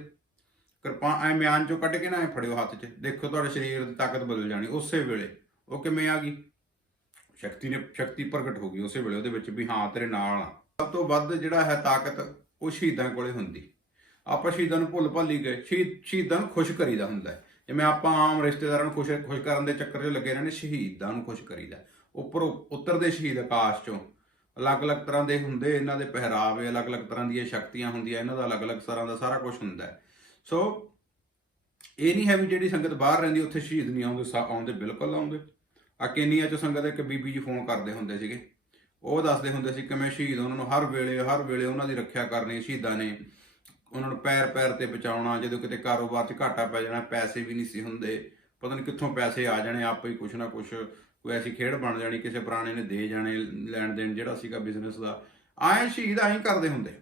ਕਿਰਪਾ ਐ ਮਿਆਨ ਚੋਂ ਕੱਢ ਕੇ ਨਾ ਐ ਫੜਿਓ ਹੱਥ 'ਚ। ਦੇਖੋ ਤੁਹਾਡੇ ਸਰੀਰ ਦੀ ਤਾਕਤ ਬਦਲ ਜਾਣੀ ਉਸੇ ਵੇਲੇ। ਉਹ ਕਿਵੇਂ ਆ ਗਈ? ਸ਼ਕਤੀ ਨੇ, ਸ਼ਕਤੀ ਪ੍ਰਗਟ ਹੋ ਗਈ ਉਸੇ ਵੇਲੇ ਉਹਦੇ ਵਿੱਚ ਵੀ ਹਾਂ, ਤੇਰੇ ਨਾਲ ਆ। ਸਭ ਤੋਂ ਵੱਧ ਜਿਹੜਾ ਹੈ ਤਾਕਤ, ਉਹ ਸ਼ਹੀਦਾਂ ਕੋਲੇ ਹੁੰਦੀ। ਆਪਾਂ ਸ਼ਹੀਦਾਂ ਨੂੰ ਭੁੱਲ ਭੱਲੀ ਗਏ। ਸ਼ਹੀਦ, ਸ਼ਹੀਦਾਂ ਨੂੰ ਖੁਸ਼ ਕਰੀਦਾ ਹੁੰਦਾ ਹੈ। ਜਿਵੇਂ ਆਪਾਂ ਆਮ ਰਿਸ਼ਤੇਦਾਰਾਂ ਨੂੰ ਖੁਸ਼ ਖੁਸ਼ ਕਰਨ ਦੇ ਚੱਕਰ 'ਚ ਲੱਗੇ ਰਹਿੰਦੇ, ਸ਼ਹੀਦਾਂ ਨੂੰ ਖੁਸ਼ ਕਰੀਦਾ। ਉੱਪਰੋਂ ਉਤਰਦੇ ਸ਼ਹੀਦ ਆਕਾਸ਼ 'ਚੋਂ ਅਲੱਗ-ਅਲੱਗ ਤਰ੍ਹਾਂ ਦੇ ਹੁੰਦੇ, ਇਹਨਾਂ ਦੇ ਪਹਿਰਾਵੇ, ਅਲੱਗ-ਅਲੱਗ ਤਰ੍ਹਾਂ ਦੀਆਂ ਸ਼ਕਤੀਆਂ ਹੁੰਦੀਆਂ, ਇਹਨਾਂ ਦਾ ਅਲੱਗ-ਅਲੱਗ ਤਰ੍ਹਾਂ ਦਾ ਸਾਰਾ ਕੁਝ ਹੁੰਦਾ ਸੋ ਇਹ ਨਹੀਂ ਹੈ ਵੀ ਜਿਹੜੀ ਸੰਗਤ ਬਾਹਰ ਰਹਿੰਦੀ, ਉੱਥੇ ਸ਼ਹੀਦ ਨਹੀਂ ਆਉਂਦੇ, ਸਾ- ਆਉਂਦੇ ਬਿਲਕੁਲ ਆਉਂਦੇ। ਆ ਕੇਨੀਆ ਚ ਸੰਗਤ ਇੱਕ ਬੀਬੀ ਜੀ ਫੋਨ ਕਰਦੇ ਹੁੰਦੇ ਸੀਗੇ। ਉਹ ਦੱਸਦੇ ਹੁੰਦੇ ਸੀ ਕਿਵੇਂ ਸ਼ਹੀਦ ਉਹਨਾਂ ਨੂੰ ਹਰ ਵੇਲੇ ਹਰ ਵੇਲੇ ਉਹਨਾਂ ਦੀ ਰੱਖਿਆ ਕਰਨੀ, ਸ਼ਹੀਦਾਂ ਨੇ। ਉਹਨਾਂ ਨੂੰ ਪੈਰ ਪੈਰ ਤੇ ਬਚਾਉਣਾ, ਜਦੋਂ ਕਿਤੇ ਕਾਰੋਬਾਰ 'ਚ ਘਾਟਾ ਪੈ ਜਾਣਾ, ਪੈਸੇ ਵੀ ਨਹੀਂ ਸੀ ਹੁੰਦੇ। ਪਤਾ ਨਹੀਂ ਕਿੱਥੋਂ ਪੈਸੇ ਆ ਜਾਣੇ, ਆਪੇ ਹੀ ਕੁਛ ਨਾ ਕੁਛ ਕੋਈ ਐਸੀ ਖੇਡ ਬਣ ਜਾਣੀ, ਕਿਸੇ ਪੁਰਾਣੇ ਨੇ ਦੇ ਜਾਣੇ, ਲੈਣ ਦੇਣ ਜਿਹੜਾ ਸੀਗਾ ਬਿਜ਼ਨਸ ਦਾ। ਆਏ ਸ਼ਹੀਦ ਆਏ ਕਰਦੇ ਹੁੰਦੇ।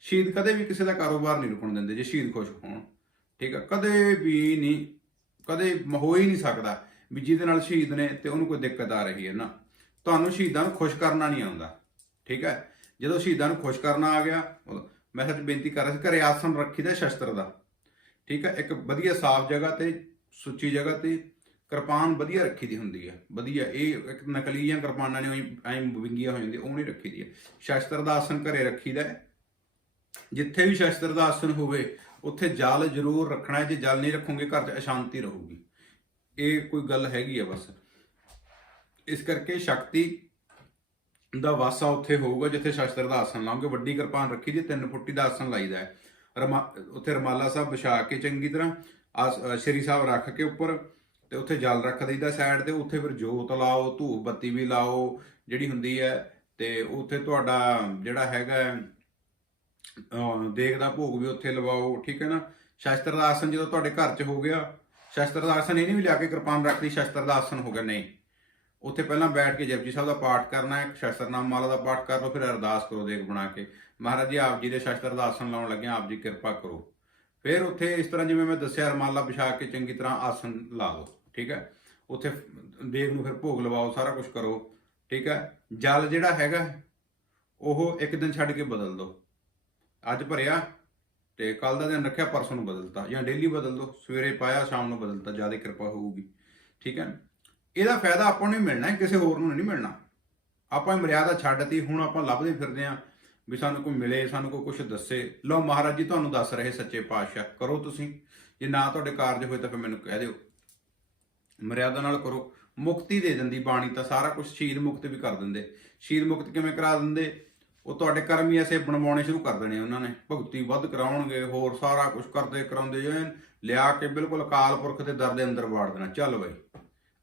ਸ਼ਹੀਦ ਕਦੇ ਵੀ ਕਿਸੇ ਦਾ ਕਾਰੋਬਾਰ ਨਹੀਂ ਰੁਕਣ ਦਿੰਦੇ, ਜੇ ਸ਼ਹੀਦ ਖੁਸ਼ ਹੋਣ। ਠੀਕ ਆ, ਕਦੇ ਵੀ ਨਹੀਂ, ਕਦੇ ਹੋ ਹੀ ਨਹੀਂ ਸਕਦਾ ਵੀ ਜਿਹਦੇ ਨਾਲ ਸ਼ਹੀਦ ਨੇ ਤੇ ਉਹਨੂੰ ਕੋਈ ਦਿੱਕਤ ਆ ਰਹੀ ਹੈ ਨਾ। ਤੁਹਾਨੂੰ ਸ਼ਹੀਦਾਂ ਨੂੰ ਖੁਸ਼ ਕਰਨਾ ਨਹੀਂ ਆਉਂਦਾ। ਠੀਕ ਹੈ, ਜਦੋਂ ਸ਼ਹੀਦਾਂ ਨੂੰ ਖੁਸ਼ ਕਰਨਾ ਆ ਗਿਆ ਮੈਂ ਸੱਚ ਬੇਨਤੀ ਕਰ ਰਿਹਾ ਸੀ, ਘਰੇ ਆਸਣ ਰੱਖੀਦਾ ਸ਼ਸਤਰ ਦਾ। ਠੀਕ ਹੈ, ਇੱਕ ਵਧੀਆ ਸਾਫ਼ ਜਗ੍ਹਾ ਤੇ, ਸੁੱਚੀ ਜਗ੍ਹਾ ਤੇ ਕਿਰਪਾਨ ਵਧੀਆ ਰੱਖੀ ਦੀ ਹੁੰਦੀ ਹੈ। ਵਧੀਆ, ਇਹ ਇੱਕ ਨਕਲੀ ਜਾਂ ਕਿਰਪਾਨਾਂ ਨੇ ਐਂ ਵਿੰਗੀਆਂ ਹੋ ਜਾਂਦੀਆਂ, ਉਹ ਨਹੀਂ ਰੱਖੀ ਦੀ ਹੈ ਸ਼ਸਤਰ ਦਾ ਆਸਣ ਘਰੇ ਰੱਖੀਦਾ ਹੈ। ਜਿੱਥੇ ਵੀ ਸ਼ਸਤਰ ਦਾ ਆਸਣ ਹੋਵੇ, ਉੱਥੇ ਜਲ ਜ਼ਰੂਰ ਰੱਖਣਾ ਹੈ। ਜੇ ਜਲ ਨਹੀਂ ਰੱਖੋਗੇ, ਘਰ 'ਚ ਅਸ਼ਾਂਤੀ ਰਹੂਗੀ। ਇਹ ਕੋਈ ਗੱਲ ਹੈਗੀ ਆ ਬਸ। ਇਸ ਕਰਕੇ ਸ਼ਕਤੀ ਦਾ ਵਾਸਾ ਉੱਥੇ ਹੋਊਗਾ, ਜਿੱਥੇ ਸ਼ਸਤਰ ਦਾ ਆਸਣ ਲਾਉਂਗੇ। ਵੱਡੀ ਕਿਰਪਾਨ ਰੱਖੀ ਜੀ 3 ਫੁੱਟੀ ਦਾ ਆਸਣ ਲਾਈਦਾ ਹੈ। ਰਮਾ, ਉੱਥੇ ਰਮਾਲਾ ਸਾਹਿਬ ਵਿਛਾ ਕੇ ਚੰਗੀ ਤਰ੍ਹਾਂ ਆਸ- ਸ਼੍ਰੀ ਸਾਹਿਬ ਰੱਖ ਕੇ ਉੱਪਰ ਤੇ ਉੱਥੇ ਜਲ ਰੱਖ ਦਈਦਾ ਸਾਈਡ ਤੇ। ਉੱਥੇ ਫਿਰ ਜੋਤ ਲਾਓ, ਧੂਪ ਬੱਤੀ ਵੀ ਲਾਓ, ਜਿਹੜੀ ਹੁੰਦੀ ਹੈ। ਤੇ ਉੱਥੇ ਤੁਹਾਡਾ ਜਿਹੜਾ ਹੈਗਾ ਦੇਗ ਦਾ ਭੋਗ ਵੀ ਉੱਥੇ ਲਵਾਓ, ਠੀਕ ਹੈ ਨਾ? ਸ਼ਸਤਰ ਦਾ ਆਸਨ ਜਦੋਂ ਤੁਹਾਡੇ ਘਰ 'ਚ ਹੋ ਗਿਆ, ਸ਼ਸਤਰ ਦਾ ਆਸਨ ਇਹ ਨਹੀਂ ਵੀ ਲਿਆ ਕੇ ਕਿਰਪਾਨ ਰੱਖ ਲਈ ਸ਼ਸਤਰ ਦਾ ਆਸਨ ਹੋ ਗਿਆ, ਨਹੀਂ। ਉੱਥੇ ਪਹਿਲਾਂ ਬੈਠ ਕੇ ਜਪਜੀ ਸਾਹਿਬ ਦਾ ਪਾਠ ਕਰਨਾ ਹੈ ਸ਼ਸਤਰਨਾਮ ਮਾਲਾ ਦਾ ਪਾਠ ਕਰ ਲਓ, ਫਿਰ ਅਰਦਾਸ ਕਰੋ ਦੇਗ ਬਣਾ ਕੇ। ਮਹਾਰਾਜ ਜੀ, ਆਪ ਜੀ ਦੇ ਸ਼ਸਤਰ ਦਾ ਆਸਣ ਲਾਉਣ ਲੱਗੇ ਆਪ ਜੀ ਕਿਰਪਾ ਕਰੋ। ਫਿਰ ਉੱਥੇ ਇਸ ਤਰ੍ਹਾਂ ਜਿਵੇਂ ਮੈਂ ਦੱਸਿਆ, ਰਮਾਲਾ ਵਿਛਾ ਕੇ ਚੰਗੀ ਤਰ੍ਹਾਂ ਆਸਨ ਲਾ ਲਓ, ਠੀਕ ਹੈ? ਉੱਥੇ ਦੇਗ ਨੂੰ ਫਿਰ ਭੋਗ ਲਵਾਓ, ਸਾਰਾ ਕੁਝ ਕਰੋ, ਠੀਕ ਹੈ? ਜਲ ਜਿਹੜਾ ਹੈਗਾ, ਉਹ ਇੱਕ ਦਿਨ ਛੱਡ ਕੇ ਬਦਲ ਦਿਓ ਅੱਜ ਭਰਿਆ ਤੇ ਕੱਲ ਦਾ ਦਿਨ ਰੱਖਿਆ, ਪਰਸੋਂ ਨੂੰ ਬਦਲਤਾ ਜਾਂ ਡੇਲੀ ਬਦਲ ਦੋ, ਸਵੇਰੇ ਪਾਇਆ, ਸ਼ਾਮ ਨੂੰ ਬਦਲਤਾ, ਜ਼ਿਆਦਾ ਕਿਰਪਾ ਹੋਊਗੀ, ਠੀਕ ਹੈ? ਇਹਦਾ ਫਾਇਦਾ ਆਪਾਂ ਨੂੰ ਹੀ ਮਿਲਣਾ ਹੈ, ਕਿਸੇ ਹੋਰ ਨੂੰ ਨਹੀਂ ਮਿਲਣਾ। ਆਪਾਂ ਇਹ ਮਰਿਆਦਾ ਛੱਡਤੀ ਹੁਣ ਆਪਾਂ ਲੱਭਦੇ ਫਿਰਦੇ ਆਂ ਵੀ ਸਾਨੂੰ ਕੋਈ ਮਿਲੇ, ਸਾਨੂੰ ਕੋਈ ਕੁਝ ਦੱਸੇ। ਲਓ ਮਹਾਰਾਜ ਜੀ, ਤੁਹਾਨੂੰ ਦੱਸ ਰਹੇ ਸੱਚੇ ਪਾਤਸ਼ਾਹ, ਕਰੋ ਤੁਸੀਂ। ਜੇ ਨਾ ਤੁਹਾਡੇ ਕਾਰਜ ਹੋਏ ਤਾਂ ਫਿਰ ਮੈਨੂੰ ਕਹਿ ਦਿਓ। ਮਰਿਆਦਾ ਨਾਲ ਕਰੋ। ਮੁਕਤੀ ਦੇ ਦਿੰਦੀ ਬਾਣੀ ਤਾਂ ਸਾਰਾ ਕੁਝ ਸ਼ਹੀਦ ਮੁਕਤ ਵੀ ਕਰ ਦਿੰਦੇ। ਸ਼ਹੀਦ ਮੁਕਤ ਕਿਵੇਂ ਕਰਾ ਦਿੰਦੇ? ਉਹ ਤੁਹਾਡੇ ਕਰਮ ਹੀ ਐਸੇ ਬਣਵਾਉਣੇ ਸ਼ੁਰੂ ਕਰ ਦੇਣੇ ਉਹਨਾਂ ਨੇ। ਭਗਤੀ ਵੱਧ ਕਰਾਉਣਗੇ, ਹੋਰ ਸਾਰਾ ਕੁਝ ਕਰਦੇ ਕਰਾਉਂਦੇ ਜਾਣ, ਲਿਆ ਕੇ ਬਿਲਕੁਲ ਅਕਾਲ ਪੁਰਖ ਦੇ ਦਰ ਦੇ ਅੰਦਰ ਵਾੜ ਦੇਣਾ। ਚੱਲ ਬਈ।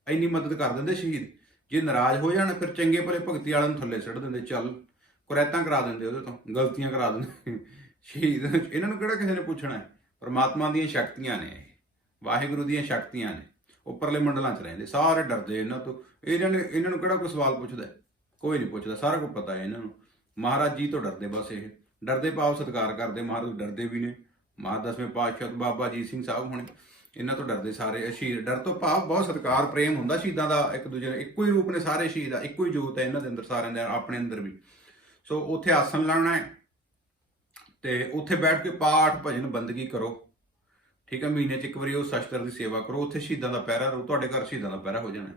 ਇੰਨੀ ਮਦਦ ਕਰ ਦਿੰਦੇ ਸ਼ਹੀਦ। ਜੇ ਨਾਰਾਜ਼ ਹੋ ਜਾਣ, ਫਿਰ ਚੰਗੇ ਭਲੇ ਭਗਤੀ ਵਾਲਿਆਂ ਨੂੰ ਥੱਲੇ ਸੁੱਟ ਦਿੰਦੇ, ਚੱਲ ਕੁਰੈਤਾਂ ਕਰਾ ਦਿੰਦੇ ਉਹਦੇ ਤੋਂ, ਗਲਤੀਆਂ ਕਰਾ ਦਿੰਦੇ। ਸ਼ਹੀਦ, ਇਹਨਾਂ ਨੂੰ ਕਿਹੜਾ ਕਿਸੇ ਨੇ ਪੁੱਛਣਾ? ਹੈ ਪਰਮਾਤਮਾ ਦੀਆਂ ਸ਼ਕਤੀਆਂ ਨੇ ਇਹ, ਵਾਹਿਗੁਰੂ ਦੀਆਂ ਸ਼ਕਤੀਆਂ ਨੇ, ਉੱਪਰਲੇ ਮੰਡਲਾਂ 'ਚ ਰਹਿੰਦੇ, ਸਾਰੇ ਡਰਦੇ ਇਹਨਾਂ ਤੋਂ। ਇਹਨਾਂ ਨੇ, ਇਹਨਾਂ ਨੂੰ ਕਿਹੜਾ ਕੋਈ ਸਵਾਲ ਪੁੱਛਦਾ? ਕੋਈ ਨਹੀਂ ਪੁੱਛਦਾ, ਸਾਰਾ ਕੁਝ ਪਤਾ ਹੈ ਇਹਨਾਂ ਨੂੰ। ਮਹਾਰਾਜ ਜੀ ਤੋਂ ਡਰਦੇ ਬਸ ਇਹ। ਡਰਦੇ ਭਾਵ ਸਤਿਕਾਰ ਕਰਦੇ, ਮਹਾਰਾਜ ਡਰਦੇ ਵੀ ਨੇ। ਮਹਾਰਾਜ ਦਸਵੇਂ ਪਾਤਸ਼ਾਹ ਬਾਬਾ ਜੀ ਸਿੰਘ ਸਾਹਿਬ ਹੁਣ ਇਹਨਾਂ ਤੋਂ ਡਰਦੇ ਸਾਰੇ ਸ਼ਹੀਦ, ਡਰ ਤੋਂ ਭਾਵ ਬਹੁਤ ਸਤਿਕਾਰ, ਪ੍ਰੇਮ ਹੁੰਦਾ ਸ਼ਹੀਦਾਂ ਦਾ, ਇੱਕ ਦੂਜੇ ਨਾਲ ਇੱਕੋ ਹੀ ਰੂਪ ਨੇ ਸਾਰੇ ਸ਼ਹੀਦ ਆ, ਇੱਕੋ ਹੀ ਜੋਤ ਹੈ ਇਹਨਾਂ ਦੇ ਅੰਦਰ ਸਾਰਿਆਂ ਦੇ, ਆਪਣੇ ਅੰਦਰ ਵੀ। ਸੋ ਉੱਥੇ ਆਸਨ ਲਾਉਣਾ ਹੈ ਤੇ ਉੱਥੇ ਬੈਠ ਕੇ ਪਾਠ ਭਜਨ ਬੰਦਗੀ ਕਰੋ। ਠੀਕ ਹੈ, ਮਹੀਨੇ 'ਚ ਇੱਕ ਵਾਰੀ ਉਹ ਸ਼ਸਤਰ ਦੀ ਸੇਵਾ ਕਰੋ, ਉੱਥੇ ਸ਼ਹੀਦਾਂ ਦਾ ਪਹਿਰਾ ਰਹੋ, ਤੁਹਾਡੇ ਘਰ ਸ਼ਹੀਦਾਂ ਦਾ ਪਹਿਰਾ ਹੋ ਜਾਣਾ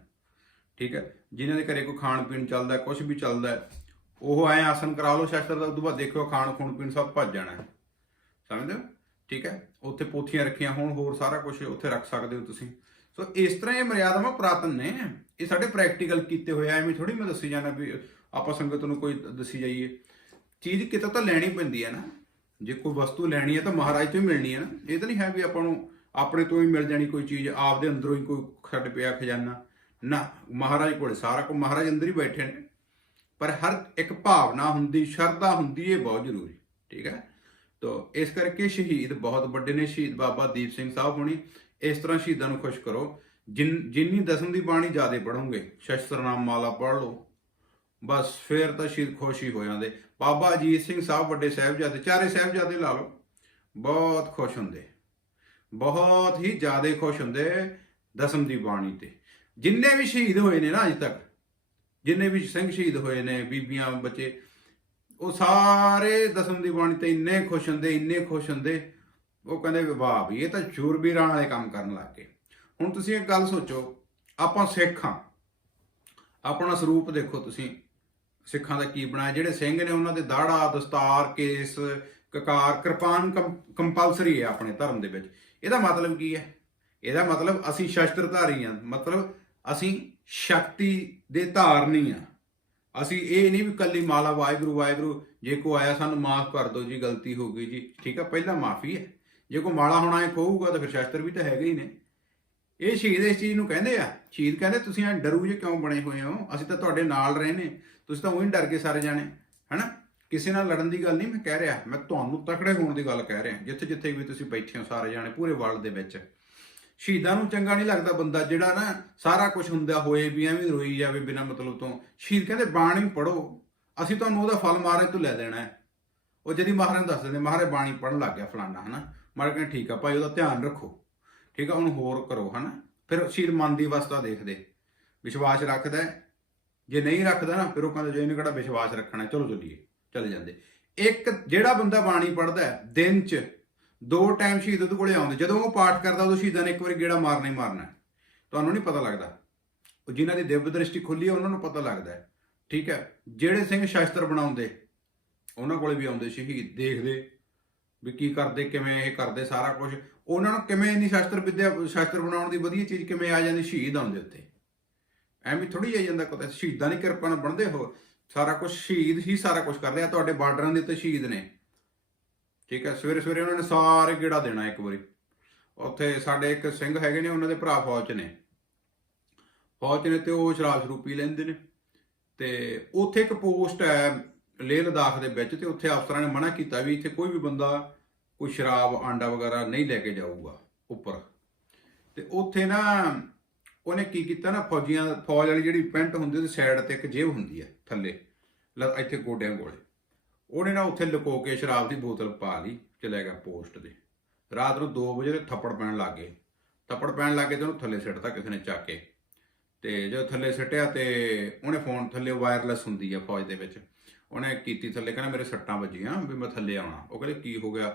ਠੀਕ ਹੈ, ਜਿਨ੍ਹਾਂ ਦੇ ਘਰੇ ਕੋਈ ਖਾਣ ਪੀਣ ਚੱਲਦਾ ਕੁਝ ਵੀ ਚੱਲਦਾ ਉਹ ਐ ਆਸਨ ਕਰਾ ਲਓ ਸ਼ਸਤਰ ਦਾ ਉਦੋਂ ਬਾਅਦ ਦੇਖਿਓ ਖਾਣ ਖੂਣ ਪੀਣ ਸਭ ਭੱਜ ਜਾਣਾ ਸਮਝਦੇ ਹੋ? ਠੀਕ ਹੈ? ਉੱਥੇ ਪੋਥੀਆਂ ਰੱਖੀਆਂ ਹੋਣ, ਹੋਰ ਸਾਰਾ ਕੁਝ ਉੱਥੇ ਰੱਖ ਸਕਦੇ ਹੋ ਤੁਸੀਂ। ਸੋ ਇਸ ਤਰ੍ਹਾਂ ਇਹ ਮਰਿਆਦਾਵਾਂ ਪ੍ਰਾਤਨ ਨੇ। ਇਹ ਸਾਡੇ ਪ੍ਰੈਕਟੀਕਲ ਕੀਤੇ ਹੋਏ ਆ। ਐਵੇਂ ਥੋੜੀ ਮੈਂ ਦੱਸੀ ਜਾਣਾ ਵੀ ਆਪਾਂ ਸੰਗਤ ਨੂੰ ਕੋਈ ਦੱਸੀ ਜਾਈਏ। ਚੀਜ਼ ਕਿਤੇ ਤਾਂ ਲੈਣੀ ਪੈਂਦੀ ਹੈ ਨਾ। ਜੇ ਕੋਈ ਵਸਤੂ ਲੈਣੀ ਹੈ ਤਾਂ ਮਹਾਰਾਜ ਤੋਂ ਹੀ ਮਿਲਣੀ ਹੈ ਨਾ। ਇਹ ਤਾਂ ਨਹੀਂ ਹੈ ਵੀ ਆਪਾਂ ਨੂੰ ਆਪਣੇ ਤੋਂ ਹੀ ਮਿਲ ਜਾਣੀ ਕੋਈ ਚੀਜ਼। ਆਪ ਦੇ ਅੰਦਰੋਂ ਹੀ ਕੋਈ ਖੱਟ ਪਿਆ ਖਜ਼ਾਨਾ। ਨਾ, ਮਹਾਰਾਜ ਕੋਲ ਸਾਰਾ ਕੁਝ ਮਹਾਰਾਜ ਅੰਦਰ ਹੀ ਬੈਠੇ ਨੇ। ਪਰ ਹਰ ਇੱਕ ਭਾਵਨਾ ਹੁੰਦੀ, ਸ਼ਰਧਾ ਹੁੰਦੀ, ਇਹ ਬਹੁਤ ਜ਼ਰੂਰੀ। ਠੀਕ ਹੈ? ਤੋ ਇਸ ਕਰਕੇ ਸ਼ਹੀਦ ਬਹੁਤ ਵੱਡੇ ਨੇ, ਸ਼ਹੀਦ ਬਾਬਾ ਦੀਪ ਸਿੰਘ ਸਾਹਿਬ ਹੋਣੀ। ਇਸ ਤਰ੍ਹਾਂ ਸ਼ਹੀਦਾਂ ਨੂੰ ਖੁਸ਼ ਕਰੋ। ਜਿੰਨ, ਜਿੰਨੀ ਦਸਮ ਦੀ ਬਾਣੀ ਜ਼ਿਆਦਾ ਪੜੋਗੇ ਸ਼ਸਤਰਨਾਮ ਮਾਲਾ ਪੜ ਲਓ। ਬਸ ਫੇਰ ਤਾਂ ਸ਼ਹੀਦ ਖੁਸ਼ ਹੀ ਹੋ ਜਾਂਦੇ। ਬਾਬਾ ਅਜੀਤ ਸਿੰਘ ਸਾਹਿਬ ਵੱਡੇ ਸਾਹਿਬਜ਼ਾਦੇ, ਚਾਰੇ ਸਾਹਿਬਜ਼ਾਦੇ ਲਾ ਲਓ। ਬਹੁਤ ਖੁਸ਼ ਹੁੰਦੇ। ਬਹੁਤ ਹੀ ਜ਼ਿਆਦਾ ਖੁਸ਼ ਹੁੰਦੇ ਦਸਮ ਦੀ ਬਾਣੀ ਤੇ। ਜਿੰਨੇ ਵੀ ਸ਼ਹੀਦ ਹੋਏ ਨੇ ਨਾ ਅਜ ਤੱਕ, ਜਿੰਨੇ ਵੀ ਸਿੰਘ ਸ਼ਹੀਦ ਹੋਏ ਨੇ, ਬੀਬੀਆਂ, ਬੱਚੇ ਉਹ ਸਾਰੇ ਦਸਮ ਦੀ ਬਾਣੀ ਤੇ ਇੰਨੇ ਖੁਸ਼ ਹੁੰਦੇ, ਇੰਨੇ ਖੁਸ਼ ਹੁੰਦੇ, ਉਹ ਕਹਿੰਦੇ ਵੀ ਵਾਹ ਵੀ, ਇਹ ਤਾਂ ਸ਼ੂਰਬੀਰਾਂ ਵਾਲੇ ਕੰਮ ਕਰਨ ਲੱਗ ਗਏ। ਹੁਣ ਤੁਸੀਂ ਇੱਕ ਗੱਲ ਸੋਚੋ, ਆਪਾਂ ਸਿੱਖ ਹਾਂ ਆਪਣਾ ਸਰੂਪ ਦੇਖੋ ਤੁਸੀਂ, ਸਿੱਖਾਂ ਦਾ ਕੀ ਬਣਾਇਆ, ਜਿਹੜੇ ਸਿੰਘ ਨੇ ਉਹਨਾਂ ਦੇ ਦਾੜਾ, ਦਸਤਾਰ, ਕੇਸ, ਕਕਾਰ, ਕਿਰਪਾਨ ਕੰਪਲਸਰੀ ਹੈ ਆਪਣੇ ਧਰਮ ਦੇ ਵਿੱਚ। ਇਹਦਾ ਮਤਲਬ ਕੀ ਹੈ? ਇਹਦਾ ਮਤਲਬ ਅਸੀਂ ਸ਼ਸਤਰਧਾਰੀ ਹਾਂ, ਮਤਲਬ ਅਸੀਂ ਸ਼ਕਤੀ ਦੇ ਧਾਰਨੀ ਆ ਅਸੀਂ ਇਹ ਨਹੀਂ ਵੀ ਕੱਲੀ ਮਾਲਾ ਵਾਹਿਗੁਰੂ ਵਾਹਿਗੁਰੂ, ਜੇ ਕੋ ਆਇਆ ਸਾਨੂੰ ਮਾਫ ਕਰ ਦਿਓ ਜੀ, ਗਲਤੀ ਹੋ ਗਈ ਜੀ। ਠੀਕ ਆ, ਪਹਿਲਾਂ ਮਾਫੀ ਹੈ। ਜੇ ਕੋ ਮਾਲਾ ਹੋਣਾ ਹੈ ਕਹੂਗਾ ਤਾਂ ਫਿਰ ਸ਼ਸਤਰ ਵੀ ਤਾਂ ਹੈਗੇ ਹੀ ਨੇ। ਇਹ ਸ਼ਹੀਦ ਇਸ ਚੀਜ਼ ਨੂੰ ਕਹਿੰਦੇ ਆ। ਸ਼ਹੀਦ ਕਹਿੰਦੇ, ਤੁਸੀਂ ਐ ਡਰੂ ਜੇ ਕਿਉਂ ਬਣੇ ਹੋਏ ਹੋ? ਅਸੀਂ ਤਾਂ ਤੁਹਾਡੇ ਨਾਲ ਰਹੇ ਨੇ ਤੁਸੀਂ ਤਾਂ ਉਹੀ ਡਰ ਕੇ ਸਾਰੇ ਜਾਣੇ, ਹੈਨਾ? ਕਿਸੇ ਨਾਲ ਲੜਨ ਦੀ ਗੱਲ ਨਹੀਂ ਮੈਂ ਕਹਿ ਰਿਹਾ। ਮੈਂ ਤੁਹਾਨੂੰ ਤਕੜੇ ਹੋਣ ਦੀ ਗੱਲ ਕਹਿ ਰਿਹਾ। ਜਿੱਥੇ ਜਿੱਥੇ ਵੀ ਤੁਸੀਂ ਬੈਠੇ ਹੋ ਸਾਰੇ ਜਾਣੇ, ਪੂਰੇ ਵਰਲਡ ਦੇ ਵਿੱਚ। ਸ਼ਹੀਦਾਂ ਨੂੰ ਚੰਗਾ ਨਹੀਂ ਲੱਗਦਾ ਬੰਦਾ, ਜਿਹੜਾ ਨਾ ਸਾਰਾ ਕੁਝ ਹੁੰਦਾ ਹੋਏ ਵੀ ਐਵੇਂ ਰੋਈ ਜਾਵੇ ਬਿਨਾਂ ਮਤਲਬ ਤੋਂ। ਸ਼ਹੀਦ ਕਹਿੰਦੇ, ਬਾਣੀ ਪੜੋ ਅਸੀਂ ਤੁਹਾਨੂੰ ਉਹਦਾ ਫਲ ਮਹਾਰਾਜ ਤੋਂ ਲੈ ਦੇਣਾ ਹੈ। ਉਹ ਜਦੀ ਮਹਾਰਾਜ ਨੂੰ ਦੱਸ ਦਿੰਦੇ ਮਹਾਰਾਜ ਬਾਣੀ ਪੜਨ ਲੱਗ ਗਿਆ ਫਲਾਣਾ ਹਨਾ? ਮਹਾਰਾਜ ਕਹਿੰਦੇ, ਠੀਕ ਆ, ਭਾਈ ਉਹਦਾ ਧਿਆਨ ਰੱਖੋ। ਠੀਕ ਆ ਉਹਨੂੰ ਹੋਰ ਕਰੋ, ਹਨਾ? ਫਿਰ ਸ਼ਹੀਦ ਮਨ ਦੀ ਅਵਸਥਾ ਦੇਖਦੇ। ਵਿਸ਼ਵਾਸ ਰੱਖਦਾ ਜੇ ਨਹੀਂ ਰੱਖਦਾ ਨਾ, ਫਿਰ ਉਹ ਕਹਿੰਦੇ, ਜੇ ਇਹਨੇ ਕਿਹੜਾ ਵਿਸ਼ਵਾਸ ਰੱਖਣਾ, ਚਲੋ ਚੱਲੀਏ, ਚਲੇ ਜਾਂਦੇ। ਇੱਕ ਜਿਹੜਾ ਬੰਦਾ ਬਾਣੀ ਪੜਦਾ ਦਿਨ 'ਚ ਦੋ ਟਾਈਮ ਸ਼ਹੀਦ ਉਹਦੇ ਕੋਲੇ ਆਉਂਦੇ। ਜਦੋਂ ਉਹ ਪਾਠ ਕਰਦਾ, ਉਦੋਂ ਸ਼ਹੀਦਾਂ ਨੇ ਇੱਕ ਵਾਰੀ ਗੇੜਾ ਮਾਰਨਾ ਹੀ ਮਾਰਨਾ ਤੁਹਾਨੂੰ ਨਹੀਂ ਪਤਾ ਲੱਗਦਾ। ਉਹ ਜਿਨ੍ਹਾਂ ਦੀ ਦਿਵ ਦ੍ਰਿਸ਼ਟੀ ਖੁੱਲੀ ਹੈ, ਉਹਨਾਂ ਨੂੰ ਪਤਾ ਲੱਗਦਾ ਹੈ। ਠੀਕ ਹੈ? ਜਿਹੜੇ ਸਿੰਘ ਸ਼ਸਤਰ ਬਣਾਉਂਦੇ, ਉਹਨਾਂ ਕੋਲੇ ਵੀ ਆਉਂਦੇ ਸ਼ਹੀਦ। ਦੇਖਦੇ ਵੀ ਕੀ ਕਰਦੇ, ਕਿਵੇਂ ਇਹ ਕਰਦੇ, ਸਾਰਾ ਕੁਝ ਉਹਨਾਂ ਨੂੰ ਕਿਵੇਂ ਇੰਨੀ ਸ਼ਸਤਰ ਵਿਦਿਆ, ਸ਼ਸਤਰ ਬਣਾਉਣ ਦੀ ਵਧੀਆ ਚੀਜ਼ ਕਿਵੇਂ ਆ ਜਾਂਦੀ, ਸ਼ਹੀਦ ਆਉਂਦੇ ਉੱਤੇ ਐਵੇਂ ਥੋੜੀ ਆ ਜਾਂਦਾ ਕਦੇ ਸ਼ਹੀਦਾਂ ਦੀ ਕਿਰਪਾ ਨਾਲ ਬਣਦੇ ਹੋ। ਸਾਰਾ ਕੁਝ ਸ਼ਹੀਦ ਹੀ ਸਾਰਾ ਕੁਝ ਕਰਦੇ ਆ ਤੁਹਾਡੇ ਬਾਰਡਰਾਂ ਦੇ ਉੱਤੇ ਸ਼ਹੀਦ ਨੇ। ਠੀਕ ਹੈ, ਸਵੇਰੇ ਸਵੇਰੇ ਉਹਨਾਂ ਨੇ ਸਾਰੇ ਗੇੜਾ ਦੇਣਾ ਇੱਕ ਵਾਰੀ। ਉੱਥੇ ਸਾਡੇ ਇੱਕ ਸਿੰਘ ਹੈਗੇ ਨੇ, ਉਹਨਾਂ ਦੇ ਭਰਾ ਫੌਜ 'ਚ ਨੇ। ਫੌਜ 'ਚ ਨੇ ਤੇ ਉਹ ਸ਼ਰਾਬ ਸ਼ਰੂਬ ਪੀ ਲੈਂਦੇ ਨੇ। ਤੇ ਉੱਥੇ ਇੱਕ ਪੋਸਟ ਹੈ, ਲੇਹ ਲਦਾਖ ਦੇ ਵਿੱਚ, ਤੇ ਉੱਥੇ ਅਫਸਰਾਂ ਨੇ ਮਨਾ ਕੀਤਾ ਵੀ ਇੱਥੇ ਕੋਈ ਵੀ ਬੰਦਾ ਕੋਈ ਸ਼ਰਾਬ, ਆਂਡਾ ਵਗੈਰਾ ਨਹੀਂ ਲੈ ਕੇ ਜਾਊਗਾ ਉੱਪਰ। ਤੇ ਉੱਥੇ ਨਾ ਉਹਨੇ ਕੀ ਕੀਤਾ ਨਾ, ਫੌਜੀਆਂ, ਫੌਜ ਵਾਲੀ ਜਿਹੜੀ ਪੈਂਟ ਹੁੰਦੀ ਉਹਦੀ ਸਾਈਡ ਤੇ ਇੱਕ ਜੇਬ ਹੁੰਦੀ ਹੈ ਥੱਲੇ, ਲ- ਇੱਥੇ ਗੋਡਿਆਂ ਕੋਲੇ। ਉਹਨੇ ਨਾ ਉੱਥੇ ਲੁਕੋ ਕੇ ਸ਼ਰਾਬ ਦੀ ਬੋਤਲ ਪਾ ਲਈ, ਚਲੇ ਗਿਆ ਪੋਸਟ ਤੇ। ਰਾਤ ਨੂੰ 2 ਵਜੇ ਤੇ ਥੱਪੜ ਪੈਣ ਲੱਗ ਗਏ। ਥੱਪੜ ਪੈਣ ਲੱਗੇ ਤੇ ਉਹਨੂੰ ਥੱਲੇ ਸਿੱਟਦਾ ਕਿਸੇ ਨੇ ਚੱਕ ਕੇ। ਤੇ ਜਦੋਂ ਥੱਲੇ ਸਿੱਟਿਆ ਤੇ ਉਹਨੇ ਫੋਨ ਥੱਲੇ ਵਾਇਰਲੈਸ ਹੁੰਦੀ ਆ ਫੌਜ ਦੇ ਵਿੱਚ। ਉਹਨੇ ਕੀਤੀ ਥੱਲੇ, ਕਹਿੰਦਾ ਮੇਰੇ ਸੱਟਾਂ ਵੱਜੀਆਂ ਵੀ ਮੈਂ ਥੱਲੇ ਆਉਣਾ। ਉਹ ਕਹਿੰਦੇ, ਕੀ ਹੋ ਗਿਆ?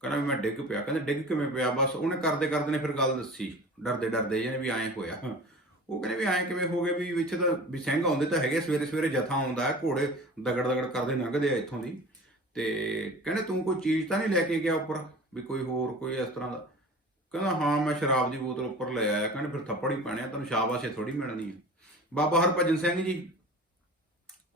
ਕਹਿੰਦਾ ਵੀ ਮੈਂ ਡਿੱਗ ਪਿਆ। ਕਹਿੰਦੇ, ਡਿੱਗ ਕਿਵੇਂ ਪਿਆ? ਬਸ ਉਹਨੇ ਕਰਦੇ ਕਰਦੇ ਨੇ ਫਿਰ ਗੱਲ ਦੱਸੀ। ਡਰਦੇ ਡਰਦੇ ਜਿਹਨੇ ਵੀ ਐਂ ਹੋਇਆ। ਉਹ ਕਹਿੰਦੇ ਵੀ ਐਂ ਕਿਵੇਂ ਹੋ ਗਏ ਵੀ ਵਿੱਚ ਤਾਂ ਵੀ ਸਿੰਘ ਆਉਂਦੇ ਤਾਂ ਹੈਗੇ, ਸਵੇਰੇ ਸਵੇਰੇ ਜਥਾ ਆਉਂਦਾ ਹੈ ਘੋੜੇ ਦਗੜ ਦਗੜ ਕਰਦੇ ਲੰਘਦੇ ਆ ਇੱਥੋਂ ਦੀ। ਤੇ ਕਹਿੰਦੇ ਤੂੰ ਕੋਈ ਚੀਜ਼ ਤਾਂ ਨਹੀਂ ਲੈ ਕੇ ਗਿਆ ਉੱਪਰ, ਵੀ ਕੋਈ ਹੋਰ, ਕੋਈ ਇਸ ਤਰ੍ਹਾਂ ਦਾ? ਕਹਿੰਦਾ, ਹਾਂ, ਮੈਂ ਸ਼ਰਾਬ ਦੀ ਬੋਤਲ ਉੱਪਰ ਲੈ ਆਇਆ। ਕਹਿੰਦੇ ਫਿਰ ਥੱਪੜ ਹੀ ਪੈਣੇ ਆ, ਤੈਨੂੰ ਸ਼ਾਬਾਸ਼ੇ ਥੋੜੀ ਮਿਲਣੀ ਹੈ ਬਾਬਾ ਹਰਭਜਨ ਸਿੰਘ ਜੀ,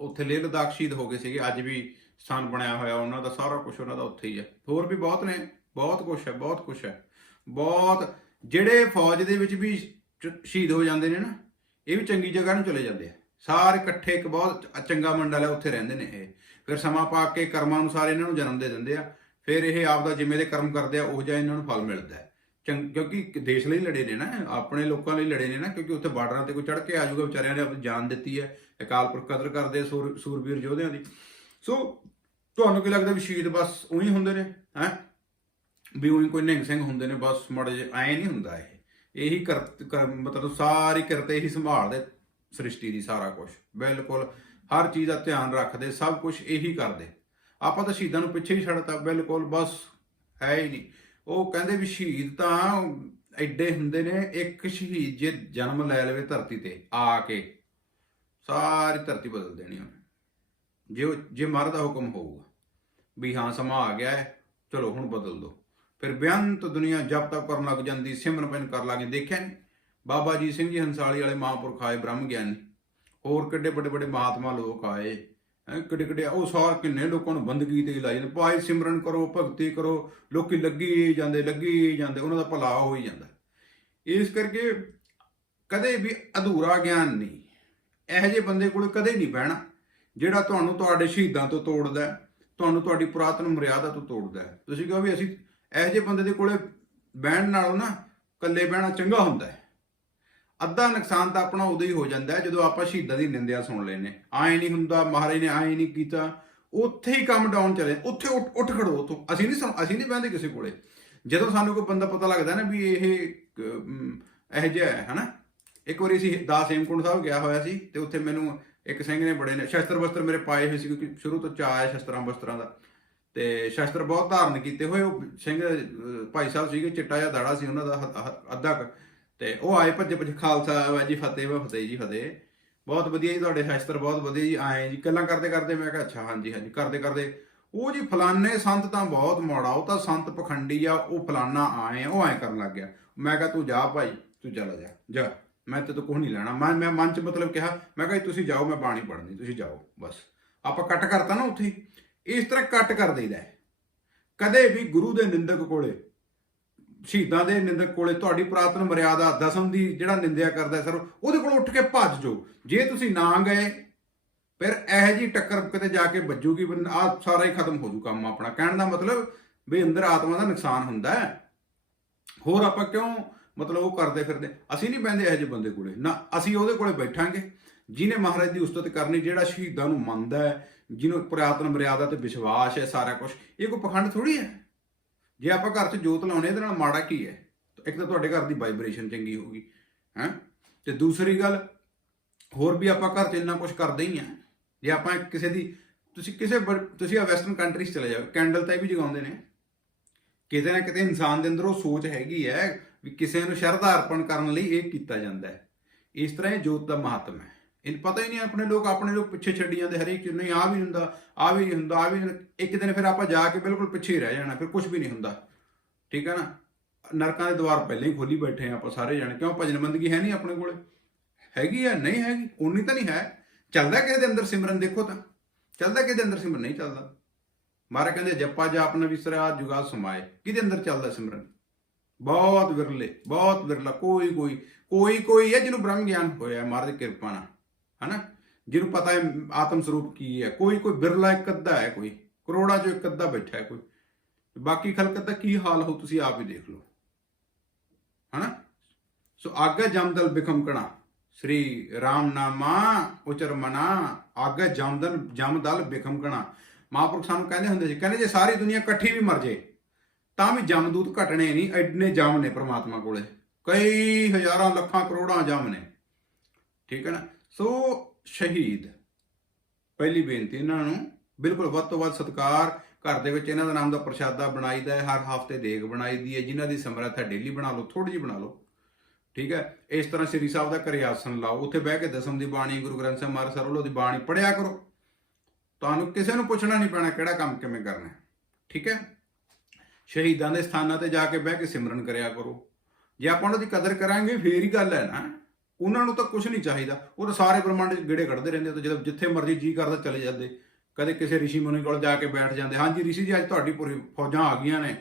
ਉੱਥੇ ਲੇਹ ਲਦਾਖ ਸ਼ਹੀਦ ਹੋ ਗਏ ਸੀਗੇ। ਅੱਜ ਵੀ ਸਥਾਨ ਬਣਿਆ ਹੋਇਆ, ਉਹਨਾਂ ਦਾ ਸਾਰਾ ਕੁਝ ਉਹਨਾਂ ਦਾ ਉੱਥੇ ਹੀ ਹੈ ਹੋਰ ਵੀ ਬਹੁਤ ਨੇ, ਬਹੁਤ ਕੁਝ ਹੈ, ਬਹੁਤ ਕੁਝ ਹੈ। ਬਹੁਤ, ਜਿਹੜੇ ਫੌਜ ਦੇ ਵਿੱਚ ਵੀ ਸ਼ਹੀਦ ਹੋ ਜਾਂਦੇ ਨੇ ਨਾ, ਇਹ ਵੀ ਚੰਗੀ ਜਗ੍ਹਾ ਨੂੰ ਚਲੇ ਜਾਂਦੇ ਆ। ਸਾਰੇ ਇਕੱਠੇ ਇੱਕ ਬਹੁਤ ਚੰਗਾ ਮੰਡਲ ਹੈ ਉੱਥੇ ਰਹਿੰਦੇ ਨੇ ਇਹ। ਫਿਰ ਸਮਾਂ ਪਾ ਕੇ ਕਰਮਾਂ ਅਨੁਸਾਰ ਇਹਨਾਂ ਨੂੰ ਜਨਮ ਦੇ ਦਿੰਦੇ ਆ। ਫਿਰ ਇਹ ਆਪਦਾ ਜਿਵੇਂ ਦੇ ਕਰਮ ਕਰਦੇ ਆ, ਉਹ ਜਿਹਾ ਇਹਨਾਂ ਨੂੰ ਫਲ ਮਿਲਦਾ ਹੈ। ਕਿਉਂਕਿ ਦੇਸ਼ ਲਈ ਲੜੇ ਨੇ ਨਾ, ਆਪਣੇ ਲੋਕਾਂ ਲਈ ਲੜੇ ਨੇ ਨਾ, ਕਿਉਂਕਿ ਉੱਥੇ ਬਾਰਡਰਾਂ ਤੇ ਕੋਈ ਚੜ ਕੇ ਆ ਜਾਊਗਾ, ਵਿਚਾਰਿਆਂ ਨੇ ਆਪਣੀ ਜਾਨ ਦਿੱਤੀ ਹੈ। ਅਕਾਲ ਪੁਰਖ ਕਦਰ ਕਰਦੇ ਸੂਰ- ਸੂਰਬੀਰ ਯੋਧਿਆਂ ਦੀ। ਸੋ, ਤੁਹਾਨੂੰ ਕੀ ਲੱਗਦਾ ਵੀ ਸ਼ਹੀਦ ਬਸ ਉਹੀ ਹੁੰਦੇ ਨੇ, ਹੈ? ਵੀ ਉਹੀ ਕੋਈ ਨਿਹੰਗ ਸਿੰਘ ਹੁੰਦੇ ਨੇ, ਬਸ ਮੜੇ ਜੇ ਐ ਨਹੀਂ ਹੁੰਦਾ ਇਹ। ਇਹੀ ਕਰ ਮਤਲਬ ਸਾਰੀ ਕਿਰਤੇ ਹੀ ਸੰਭਾਲਦੇ ਸ੍ਰਿਸ਼ਟੀ ਦੀ ਸਾਰਾ ਕੁਝ ਬਿਲਕੁਲ ਹਰ ਚੀਜ਼ ਦਾ ਧਿਆਨ ਰੱਖਦੇ, ਸਭ ਕੁਝ ਇਹੀ ਕਰਦੇ। ਆਪਾਂ ਤਾਂ ਸ਼ਹੀਦਾਂ ਨੂੰ ਪਿੱਛੇ ਹੀ ਛੱਡਤਾ, ਬਿਲਕੁਲ ਬਸ ਹੈ ਹੀ ਨਹੀਂ। ਉਹ ਕਹਿੰਦੇ ਵੀ ਸ਼ਹੀਦ ਤਾਂ ਐਡੇ ਹੁੰਦੇ ਨੇ, ਇੱਕ ਸ਼ਹੀਦ ਜੇ ਜਨਮ ਲੈ ਲਵੇ ਧਰਤੀ ਤੇ ਆ ਕੇ, ਸਾਰੀ ਧਰਤੀ ਬਦਲ ਦੇਣੀ ਉਹਨੇ। ਜੇ ਉਹ- ਜੇ ਮਰ ਦਾ ਹੁਕਮ ਹੋਊਗਾ, ਵੀ ਹਾਂ ਸਮਾਂ ਆ ਗਿਆ ਹੈ, ਚਲੋ ਹੁਣ ਬਦਲ ਦੋ। ਫਿਰ ਬੇਅੰਤ ਦੁਨੀਆ ਜਪ ਤਪ ਕਰਨ ਲੱਗ ਜਾਂਦੀ ਸਿਮਰਨ ਪੈਨ ਕਰ ਲਾਗੇ ਦੇਖਿਆ ਨਹੀਂ? ਬਾਬਾ ਜੀ ਸਿੰਘ ਜੀ ਹੰਸਾਲੀ ਵਾਲੇ ਮਹਾਂਪੁਰਖ ਆਏ ਬ੍ਰਹਮ ਗਿਆਨੀ। ਹੋਰ ਕਿੱਡੇ ਵੱਡੇ ਵੱਡੇ ਮਹਾਤਮਾ ਲੋਕ ਆਏ ਹੈਂ, ਕਿੱਡੇ ਕਿੱਡੇ ਉਹ ਸਾਰ ਕਿੰਨੇ ਲੋਕਾਂ ਨੂੰ ਬੰਦਗੀ ਤੇ ਲਾਈ ਜਾਂਦੇ। ਭਾਈ ਸਿਮਰਨ ਕਰੋ ਭਗਤੀ ਕਰੋ ਲੋਕੀ ਲੱਗੀ ਜਾਂਦੇ ਲੱਗੀ ਜਾਂਦੇ ਉਹਨਾਂ ਦਾ ਭਲਾ ਹੋ ਹੀ ਜਾਂਦਾ। ਇਸ ਕਰਕੇ ਕਦੇ ਵੀ ਅਧੂਰਾ ਗਿਆਨ ਨਹੀਂ। ਇਹੋ ਜਿਹੇ ਬੰਦੇ ਕੋਲ ਕਦੇ ਨਹੀਂ ਬਹਿਣਾ ਜਿਹੜਾ ਤੁਹਾਨੂੰ ਤੁਹਾਡੇ ਸ਼ਹੀਦਾਂ ਤੋਂ ਤੋੜਦਾ ਤੁਹਾਨੂੰ ਤੁਹਾਡੀ ਪੁਰਾਤਨ ਮਰਿਆਦਾ ਤੋਂ ਤੋੜਦਾ ਤੁਸੀਂ ਕਹੋ ਵੀ ਅਸੀਂ ਇਹੋ ਜਿਹੇ ਬੰਦੇ ਦੇ ਕੋਲੇ ਬਹਿਣ ਨਾਲੋਂ ਨਾ ਇਕੱਲੇ ਬਹਿਣਾ ਚੰਗਾ ਹੁੰਦਾ ਹੈ। ਅੱਧਾ ਨੁਕਸਾਨ ਤਾਂ ਆਪਣਾ ਉਦੋਂ ਹੀ ਹੋ ਜਾਂਦਾ ਜਦੋਂ ਆਪਾਂ ਸ਼ਹੀਦਾਂ ਦੀ ਨਿੰਦਿਆ ਸੁਣ ਲੈਨੇ ਆਏ ਨਹੀਂ ਹੁੰਦਾ ਮਹਾਰਾਜ ਨੇ ਆਏ ਨਹੀਂ ਕੀਤਾ। ਉੱਥੇ ਹੀ ਕੰਮ ਡਾਊਨ ਚਲੇ। ਉੱਥੇ ਉੱਠ ਖੜੋ ਉੱਥੋਂ। ਅਸੀਂ ਨਹੀਂ ਅਸੀਂ ਨਹੀਂ ਬਹਿੰਦੇ ਕਿਸੇ ਕੋਲੇ। ਜਦੋਂ ਸਾਨੂੰ ਕੋਈ ਬੰਦਾ ਪਤਾ ਲੱਗਦਾ ਨਾ ਵੀ ਇਹ ਅਮ, ਇਹੋ ਜਿਹਾ ਹੈ ਹਨਾ? ਇੱਕ ਵਾਰੀ ਅਸੀਂ ਦਾਸ ਹੇਮਕੁੰਡ ਸਾਹਿਬ ਗਿਆ ਹੋਇਆ ਸੀ ਤੇ ਉੱਥੇ ਮੈਨੂੰ ਇੱਕ ਸਿੰਘ ਨੇ ਬੜੇ ਨੇ ਸ਼ਸਤਰ ਵਸਤਰ ਮੇਰੇ ਪਾਏ ਹੋਏ ਸੀ ਕਿਉਂਕਿ ਸ਼ੁਰੂ ਤੋਂ ਚਾਅ ਹੈ ਸ਼ਸਤਰਾਂ ਵਸਤਰਾਂ ਦਾ। ਤੇ ਸ਼ਸਤਰ ਬਹੁਤ ਧਾਰਨ ਕੀਤੇ ਹੋਏ। ਉਹ ਸਿੰਘ ਭਾਈ ਸਾਹਿਬ ਸੀਗੇ, ਚਿੱਟਾ ਜਿਹਾ ਦਾੜਾ ਸੀ ਉਹਨਾਂ ਦਾ ਅੱਧਾ ਤੇ ਉਹ ਆਏ ਭੱਜੇ ਭੱਜ, ਖਾਲਸਾ ਵਾ ਜੀ ਫਤਿਹ ਵਾ ਫਤਿਹ ਜੀ, ਫਤਿਹ। ਬਹੁਤ ਵਧੀਆ ਜੀ ਤੁਹਾਡੇ ਸ਼ਸਤਰ, ਬਹੁਤ ਵਧੀਆ ਜੀ। ਆਏ ਜੀ, ਗੱਲਾਂ ਕਰਦੇ ਕਰਦੇ ਮੈਂ ਕਿਹਾ, ਅੱਛਾ, ਹਾਂਜੀ ਹਾਂਜੀ, ਕਰਦੇ ਕਰਦੇ। ਉਹ ਜੀ ਫਲਾਨੇ ਸੰਤ ਤਾਂ ਬਹੁਤ ਮਾੜਾ, ਉਹ ਤਾਂ ਸੰਤ ਪਖੰਡੀ ਆ, ਉਹ ਫਲਾਨਾ ਆਏ ਉਹ ਐ ਕਰਨ ਲੱਗ ਗਿਆ। ਮੈਂ ਕਿਹਾ, ਤੂੰ ਜਾ ਭਾਈ, ਤੂੰ ਚਲਾ ਜਾ ਜਾ। ਮੈਂ ਤੇ ਤੂੰ ਕੁਝ ਨਹੀਂ ਲੈਣਾ। ਮੈਂ ਮੈਂ ਮਨ ਚ ਮਤਲਬ ਕਿਹਾ, ਮੈਂ ਕਿਹਾ ਜੀ ਤੁਸੀਂ ਜਾਓ, ਮੈਂ ਬਾਣੀ ਪੜ੍ਹਨੀ, ਤੁਸੀਂ ਜਾਓ, ਬਸ। ਆਪਾਂ ਕੱਟ ਕਰਤਾ ਨਾ ਉੱਥੇ ਇਸ ਤਰ੍ਹਾਂ ਕੱਟ ਕਰ ਦੇਈਦਾ ਹੈ। ਕਦੇ ਵੀ ਗੁਰੂ ਦੇ ਨਿੰਦਕ ਕੋਲੇ, ਸ਼ਹੀਦਾਂ ਦੇ ਨਿੰਦਕ ਕੋਲੇ ਤੁਹਾਡੀ ਪੁਰਾਤਨ ਮਰਿਆਦਾ, ਦਸਮ ਦੀ ਜਿਹੜਾ ਨਿੰਦਿਆ ਕਰਦਾ ਸਰ, ਉਹਦੇ ਕੋਲ ਉੱਠ ਕੇ ਭੱਜ ਜਾਓ। ਜੇ ਤੁਸੀਂ ਨਾ ਗਏ, ਫਿਰ ਇਹ ਜੀ ਟੱਕਰ ਕਿਤੇ ਜਾ ਕੇ ਵੱਜੂਗੀ ਆ ਸਾਰਾ ਹੀ ਖਤਮ ਹੋ ਜੂ ਕੰਮ ਆਪਣਾ। ਕਹਿਣ ਦਾ ਮਤਲਬ ਵੀ ਅੰਦਰ ਆਤਮਾ ਦਾ ਨੁਕਸਾਨ ਹੁੰਦਾ ਹੈ। ਹੋਰ ਆਪਾਂ ਕਿਉਂ ਮਤਲਬ ਉਹ ਕਰਦੇ ਫਿਰਦੇ? ਅਸੀਂ ਨਹੀਂ ਬੈੰਦੇ ਇਹੋ ਜਿਹੇ ਬੰਦੇ ਕੋਲੇ। ਨਾ, ਅਸੀਂ ਉਹਦੇ ਕੋਲੇ ਬੈਠਾਂਗੇ। ਜਿਹਨੇ ਮਹਾਰਾਜ ਦੀ ਉਸਤਤ ਕਰਨੀ, ਜਿਹੜਾ ਸ਼ਹੀਦਾਂ ਨੂੰ ਮੰਨਦਾ ਹੈ ਜਿਹਨੂੰ ਪੁਰਾਤਨ ਮਰਿਆਦਾ ਤੇ ਵਿਸ਼ਵਾਸ ਹੈ ਸਾਰਾ ਕੁਝ ਇਹ ਕੋਈ ਪਖੰਡ ਥੋੜੀ ਹੈ? ਜੇ ਆਪਾਂ ਘਰ 'ਚ ਜੋਤ ਲਾਉਣੇ, ਇਹਦੇ ਨਾਲ ਮਾੜਾ ਕੀ ਹੈ? ਇੱਕ ਤਾਂ ਤੁਹਾਡੇ ਘਰ ਦੀ ਵਾਈਬ੍ਰੇਸ਼ਨ ਚੰਗੀ ਹੋਊਗੀ, ਹੈ? ਤੇ ਦੂਸਰੀ ਗੱਲ, ਹੋਰ ਵੀ ਆਪਾਂ ਘਰ 'ਚ ਇੰਨਾ ਕੁਝ ਕਰਦੇ ਹੀ ਆ। ਜੇ ਆਪਾਂ ਕਿਸੇ ਦੀ, ਤੁਸੀਂ ਕਿਸੇ ਬੜ- ਤੁਸੀਂ ਆ ਵੈਸਟਰਨ ਕੰਟਰੀਜ਼ ਚਲੇ ਜਾਓ ਕੈਂਡਲ ਤਾਂ ਇਹ ਵੀ ਜਗਾਉਂਦੇ ਨੇ। ਕਿਤੇ ਨਾ ਕਿਤੇ ਇਨਸਾਨ ਦੇ ਅੰਦਰ ਉਹ ਸੋਚ ਹੈਗੀ ਹੈ ਵੀ ਕਿਸੇ ਨੂੰ ਸ਼ਰਧਾ ਅਰਪਣ ਕਰਨ ਲਈ ਇਹ ਕੀਤਾ ਜਾਂਦਾ ਹੈ। ਇਸ ਤਰ੍ਹਾਂ ਇਹ ਜੋਤ ਦਾ ਮਹੱਤਵ ਹੈ। ਇਹ ਪਤਾ ਹੀ ਨਹੀਂ ਆਪਣੇ ਲੋਕ ਆਪਣੇ ਲੋਕ ਪਿੱਛੇ ਛੱਡੀ ਜਾਂਦੇ ਹਰੇਕ ਚੀਜ਼ ਨਹੀਂ ਆ ਵੀ ਹੁੰਦਾ, ਆ ਵੀ ਹੁੰਦਾ, ਆ ਵੀ ਇੱਕ ਦਿਨ ਫਿਰ ਆਪਾਂ ਜਾ ਕੇ ਬਿਲਕੁਲ ਪਿੱਛੇ ਹੀ ਰਹਿ ਜਾਣਾ, ਫਿਰ ਕੁਝ ਵੀ ਨਹੀਂ ਹੁੰਦਾ। ਠੀਕ ਹੈ ਨਾ? ਨਰਕਾਂ ਦੇ ਦੁਆਰ ਪਹਿਲਾਂ ਹੀ ਖੋਲੀ ਬੈਠੇ ਆ ਆਪਾਂ ਸਾਰੇ ਜਾਣੇ, ਕਿਉਂ? ਭਜਨ ਬੰਦਗੀ ਹੈ ਨਹੀਂ ਆਪਣੇ ਕੋਲੇ। ਹੈਗੀ ਆ, ਨਹੀਂ ਹੈਗੀ ਉਨੀ ਤਾਂ ਨਹੀਂ ਹੈ। ਚੱਲਦਾ ਕਿਸੇ ਦੇ ਅੰਦਰ ਸਿਮਰਨ ਦੇਖੋ ਤਾਂ। ਚੱਲਦਾ ਕਿਸੇ ਦੇ ਅੰਦਰ ਸਿਮਰਨ, ਨਹੀਂ ਚੱਲਦਾ। ਮਹਾਰਾਜ ਕਹਿੰਦੇ, ਜਪਾ ਜਾਪ ਨ ਵਿਸਰਿਆ ਜੁਗਾ ਸਮਾਏ। ਕਿਹਦੇ ਅੰਦਰ ਚੱਲਦਾ ਸਿਮਰਨ? ਬਹੁਤ ਵਿਰਲੇ, ਬਹੁਤ ਵਿਰਲਾ ਕੋਈ ਕੋਈ ਕੋਈ ਕੋਈ ਹੈ ਜਿਹਨੂੰ ਬ੍ਰਹਮ ਗਿਆਨ ਹੋਇਆ, ਮਹਾਰਾਜ ਕਿਰਪਾ ਨਾਲ। ਹਨਾ? ਜਿਹਨੂੰ ਪਤਾ ਹੈ ਆਤਮ ਸਰੂਪ ਕੀ ਹੈ। ਕੋਈ ਕੋਈ ਬਿਰਲਾ ਇੱਕ ਅੱਧਾ ਹੈ ਕੋਈ। ਕਰੋੜਾਂ ਚੋਂ ਇੱਕ ਅੱਧਾ ਬੈਠਾ ਹੈ ਕੋਈ। ਬਾਕੀ ਖਲਕਤ ਦਾ ਕੀ ਹਾਲ ਹੋ ਤੁਸੀਂ ਆਪ ਹੀ ਦੇਖ ਲਓ। ਹਨਾ? ਸੋ ਆਗਾ ਜਮਦਲ ਬਿਖਮਕਣਾ ਸ੍ਰੀ ਰਾਮ ਨਾਮਾ ਉਚਰ ਮਨਾ। ਆਗਾ ਜਮਦਲ ਜਮਦਲ ਬਿਖਮਕਣਾ ਮਹਾਂਪੁਰਖ ਸਾਨੂੰ ਕਹਿੰਦੇ ਹੁੰਦੇ ਸੀ, ਕਹਿੰਦੇ ਜੇ ਸਾਰੀ ਦੁਨੀਆ ਇਕੱਠੀ ਵੀ ਮਰ ਜੇ, ਤਾਂ ਵੀ ਜਮਦੂਤ ਘਟਣੇ ਨਹੀਂ, ਐਡਨੇ ਜਮ ਨੇ ਪ੍ਰਮਾਤਮਾ ਕੋਲੇ। ਕਈ ਹਜ਼ਾਰਾਂ, ਲੱਖਾਂ, ਕਰੋੜਾਂ ਜਮ ਨੇ। ਠੀਕ ਹੈ ਨਾ? ਸੋ ਸ਼ਹੀਦ। ਪਹਿਲੀ ਬੇਨਤੀ ਇਹਨਾਂ ਨੂੰ, ਬਿਲਕੁਲ ਵੱਧ ਤੋਂ ਵੱਧ ਸਤਿਕਾਰ। ਘਰ ਦੇ ਵਿੱਚ ਇਹਨਾਂ ਦਾ ਨਾਮ ਦਾ ਪ੍ਰਸ਼ਾਦਾ ਬਣਾਈਦਾ ਹੈ, ਹਰ ਹਫ਼ਤੇ ਦੇਗ ਬਣਾਈਦੀ ਹੈ। ਜਿਨ੍ਹਾਂ ਦੀ ਸਮਰੱਥ ਹੈ, ਡੇਲੀ ਬਣਾ ਲਓ ਥੋੜੀ ਜਿਹੀ ਬਣਾ ਲਓ। ਠੀਕ ਹੈ? ਇਸ ਤਰ੍ਹਾਂ ਸ੍ਰੀ ਸਾਹਿਬ ਦਾ ਘਰੇ ਆਸਣ ਲਾਓ। ਉੱਥੇ ਬਹਿ ਕੇ ਦਸਮ ਦੀ ਬਾਣੀ, ਗੁਰੂ ਗ੍ਰੰਥ ਸਾਹਿਬ ਮਹਾਰਾਜ ਸਰਵਲੋ ਦੀ ਬਾਣੀ ਪੜਿਆ ਕਰੋ। ਤੁਹਾਨੂੰ ਕਿਸੇ ਨੂੰ ਪੁੱਛਣਾ ਨਹੀਂ ਪੈਣਾ ਕਿਹੜਾ ਕੰਮ ਕਿਵੇਂ ਕਰਨਾ ਹੈ। ਠੀਕ ਹੈ? ਸ਼ਹੀਦਾਂ ਦੇ ਸਥਾਨਾਂ ਤੇ ਜਾ ਕੇ ਬਹਿ ਕੇ ਸਿਮਰਨ ਕਰਿਆ ਕਰੋ। ਜੇ ਆਪਾਂ ਉਹਨਾਂ ਦੀ ਕਦਰ ਕਰਾਂਗੇ, ਫੇਰ ਹੀ ਗੱਲ ਹੈ ਨਾ। ਉਹਨਾਂ ਨੂੰ ਤਾਂ ਕੁਝ ਨਹੀਂ ਚਾਹੀਦਾ। ਉਹ ਤਾਂ ਸਾਰੇ ਬ੍ਰਹਮੰਡ 'ਚ ਗੇੜੇ ਕੱਢਦੇ ਰਹਿੰਦੇ ਆ, ਤੇ ਜਦੋਂ ਜਿੱਥੇ ਮਰਜ਼ੀ ਜੀ ਕਰਦਾ ਚਲੇ ਜਾਂਦੇ। ਕਦੇ ਕਿਸੇ ਰਿਸ਼ੀ ਮੁਨੀ ਕੋਲ ਜਾ ਕੇ ਬੈਠ ਜਾਂਦੇ। ਹਾਂਜੀ, ਰਿਸ਼ੀ ਜੀ, ਅੱਜ ਤੁਹਾਡੀ ਪੂਰੀ ਫੌਜਾਂ ਆ ਗਈਆਂ ਨੇ।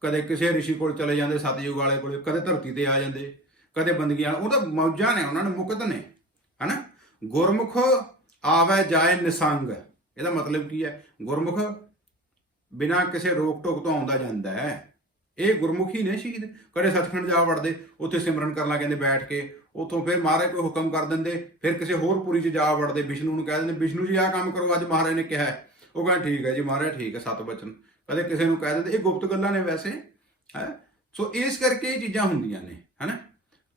ਕਦੇ ਕਿਸੇ ਰਿਸ਼ੀ ਕੋਲ ਚਲੇ ਜਾਂਦੇ, ਸਤਿਯੁਗ ਵਾਲੇ ਕੋਲ। ਕਦੇ ਧਰਤੀ ਤੇ ਆ ਜਾਂਦੇ। ਕਦੇ ਬੰਦਗੀਆਂ ਉਹ ਤਾਂ ਮੌਜਾਂ ਨੇ, ਉਹਨਾਂ ਨੇ ਮੁਕਤ ਨੇ। ਹਨਾ? ਗੁਰਮੁਖ ਆਵੇ ਜਾਏ ਨਿਸੰਗ। ਇਹਦਾ ਮਤਲਬ ਕੀ ਹੈ? ਗੁਰਮੁਖ ਬਿਨਾਂ ਕਿਸੇ ਰੋਕ ਟੋਕ ਤੋਂ ਆਉਂਦਾ ਜਾਂਦਾ ਹੈ। ਇਹ ਗੁਰਮੁਖੀ ਨੇ ਸ਼ਹੀਦ। ਕਦੇ ਸੱਚਖੰਡ ਜਾ ਵੜਦੇ, ਉੱਥੇ ਸਿਮਰਨ ਕਰਨ ਲੱਗ ਜਾਂਦੇ ਬੈਠ ਕੇ। ਉਥੋਂ ਫਿਰ ਮਹਾਰਾਜ ਕੋਈ ਹੁਕਮ ਕਰ ਦਿੰਦੇ, ਫਿਰ ਕਿਸੇ ਹੋਰ ਪੁਰੀ 'ਚ ਜਾ ਵੜਦੇ, ਵਿਸ਼ਨੂੰ ਨੂੰ ਕਹਿ ਦਿੰਦੇ, ਵਿਸ਼ਨੂੰ ਜੀ, ਆਹ ਕੰਮ ਕਰੋ, ਅੱਜ ਮਹਾਰਾਜ ਨੇ ਕਿਹਾ ਉਹ ਕਹਿੰਦਾ, ਠੀਕ ਹੈ ਜੀ ਮਹਾਰਾਜ, ਠੀਕ ਹੈ, ਸਤ ਬਚਨ। ਕਦੇ ਕਿਸੇ ਨੂੰ ਕਹਿ ਦਿੰਦੇ, ਇਹ ਗੁਪਤ ਗੱਲਾਂ ਨੇ ਵੈਸੇ, ਹੈ? ਸੋ ਇਸ ਕਰਕੇ ਇਹ ਚੀਜ਼ਾਂ ਹੁੰਦੀਆਂ ਨੇ, ਹਨਾ?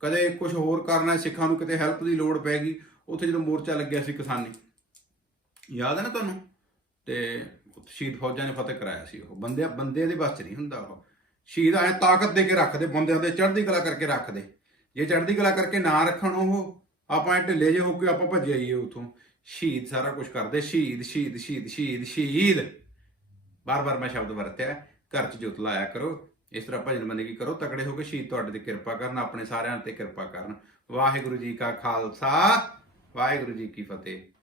ਕਦੇ ਕੁਝ ਹੋਰ ਕਰਨਾ, ਸਿੱਖਾਂ ਨੂੰ ਕਿਤੇ ਹੈਲਪ ਦੀ ਲੋੜ ਪੈ ਗਈ, ਉੱਥੇ ਜਦੋਂ ਮੋਰਚਾ ਲੱਗਿਆ ਸੀ ਕਿਸਾਨੀ। ਯਾਦ ਹੈ ਨਾ ਤੁਹਾਨੂੰ? ਤੇ ਸ਼ਹੀਦ ਫੌਜਾਂ ਨੇ ਫਤਿਹ ਕਰਾਇਆ ਸੀ ਉਹ। ਬੰਦੇ ਬੰਦੇ ਦੇ ਬਸ ਚ ਨਹੀਂ ਹੁੰਦਾ ਉਹ। ਸ਼ਹੀਦ ਆਏ ਤਾਕਤ ਦੇ ਕੇ ਰੱਖਦੇ, ਬੰਦਿਆਂ ਦੇ ਚੜ੍ਹਦੀ ਕਲਾ ਕਰਕੇ ਰੱਖਦੇ। ਜੇ ਚੜ੍ਹਦੀ ਕਲਾ ਕਰਕੇ ਨਾ ਰੱਖਣ ਉਹ, ਆਪਾਂ ਢਿੱਲੇ ਜੇ ਹੋ ਕੇ ਆਪਾਂ ਭੱਜ ਜਾਈਏ ਉਥੋਂ। ਸ਼ਹੀਦ ਸਾਰਾ ਕੁਝ ਕਰਦੇ, ਸ਼ਹੀਦ ਸ਼ਹੀਦ ਸ਼ਹੀਦ ਸ਼ਹੀਦ ਸ਼ਹੀਦ। ਬਾਰ-ਬਾਰ ਮੈਂ ਸ਼ਬਦ ਵਰਤਿਆ ਘਰ 'ਚ ਜੋਤ ਲਾਇਆ ਕਰੋ। ਇਸ ਤਰ੍ਹਾਂ ਭਜਨ ਬੰਦਗੀ ਕਰੋ, ਤਕੜੇ ਹੋ ਕੇ ਸ਼ਹੀਦ ਤੁਹਾਡੇ ਤੇ ਕਿਰਪਾ ਕਰਨ, ਆਪਣੇ ਸਾਰਿਆਂ ਤੇ ਕਿਰਪਾ ਕਰਨ। ਵਾਹਿਗੁਰੂ ਜੀ ਕਾ ਖਾਲਸਾ, ਵਾਹਿਗੁਰੂ ਜੀ ਕੀ ਫਤਿਹ।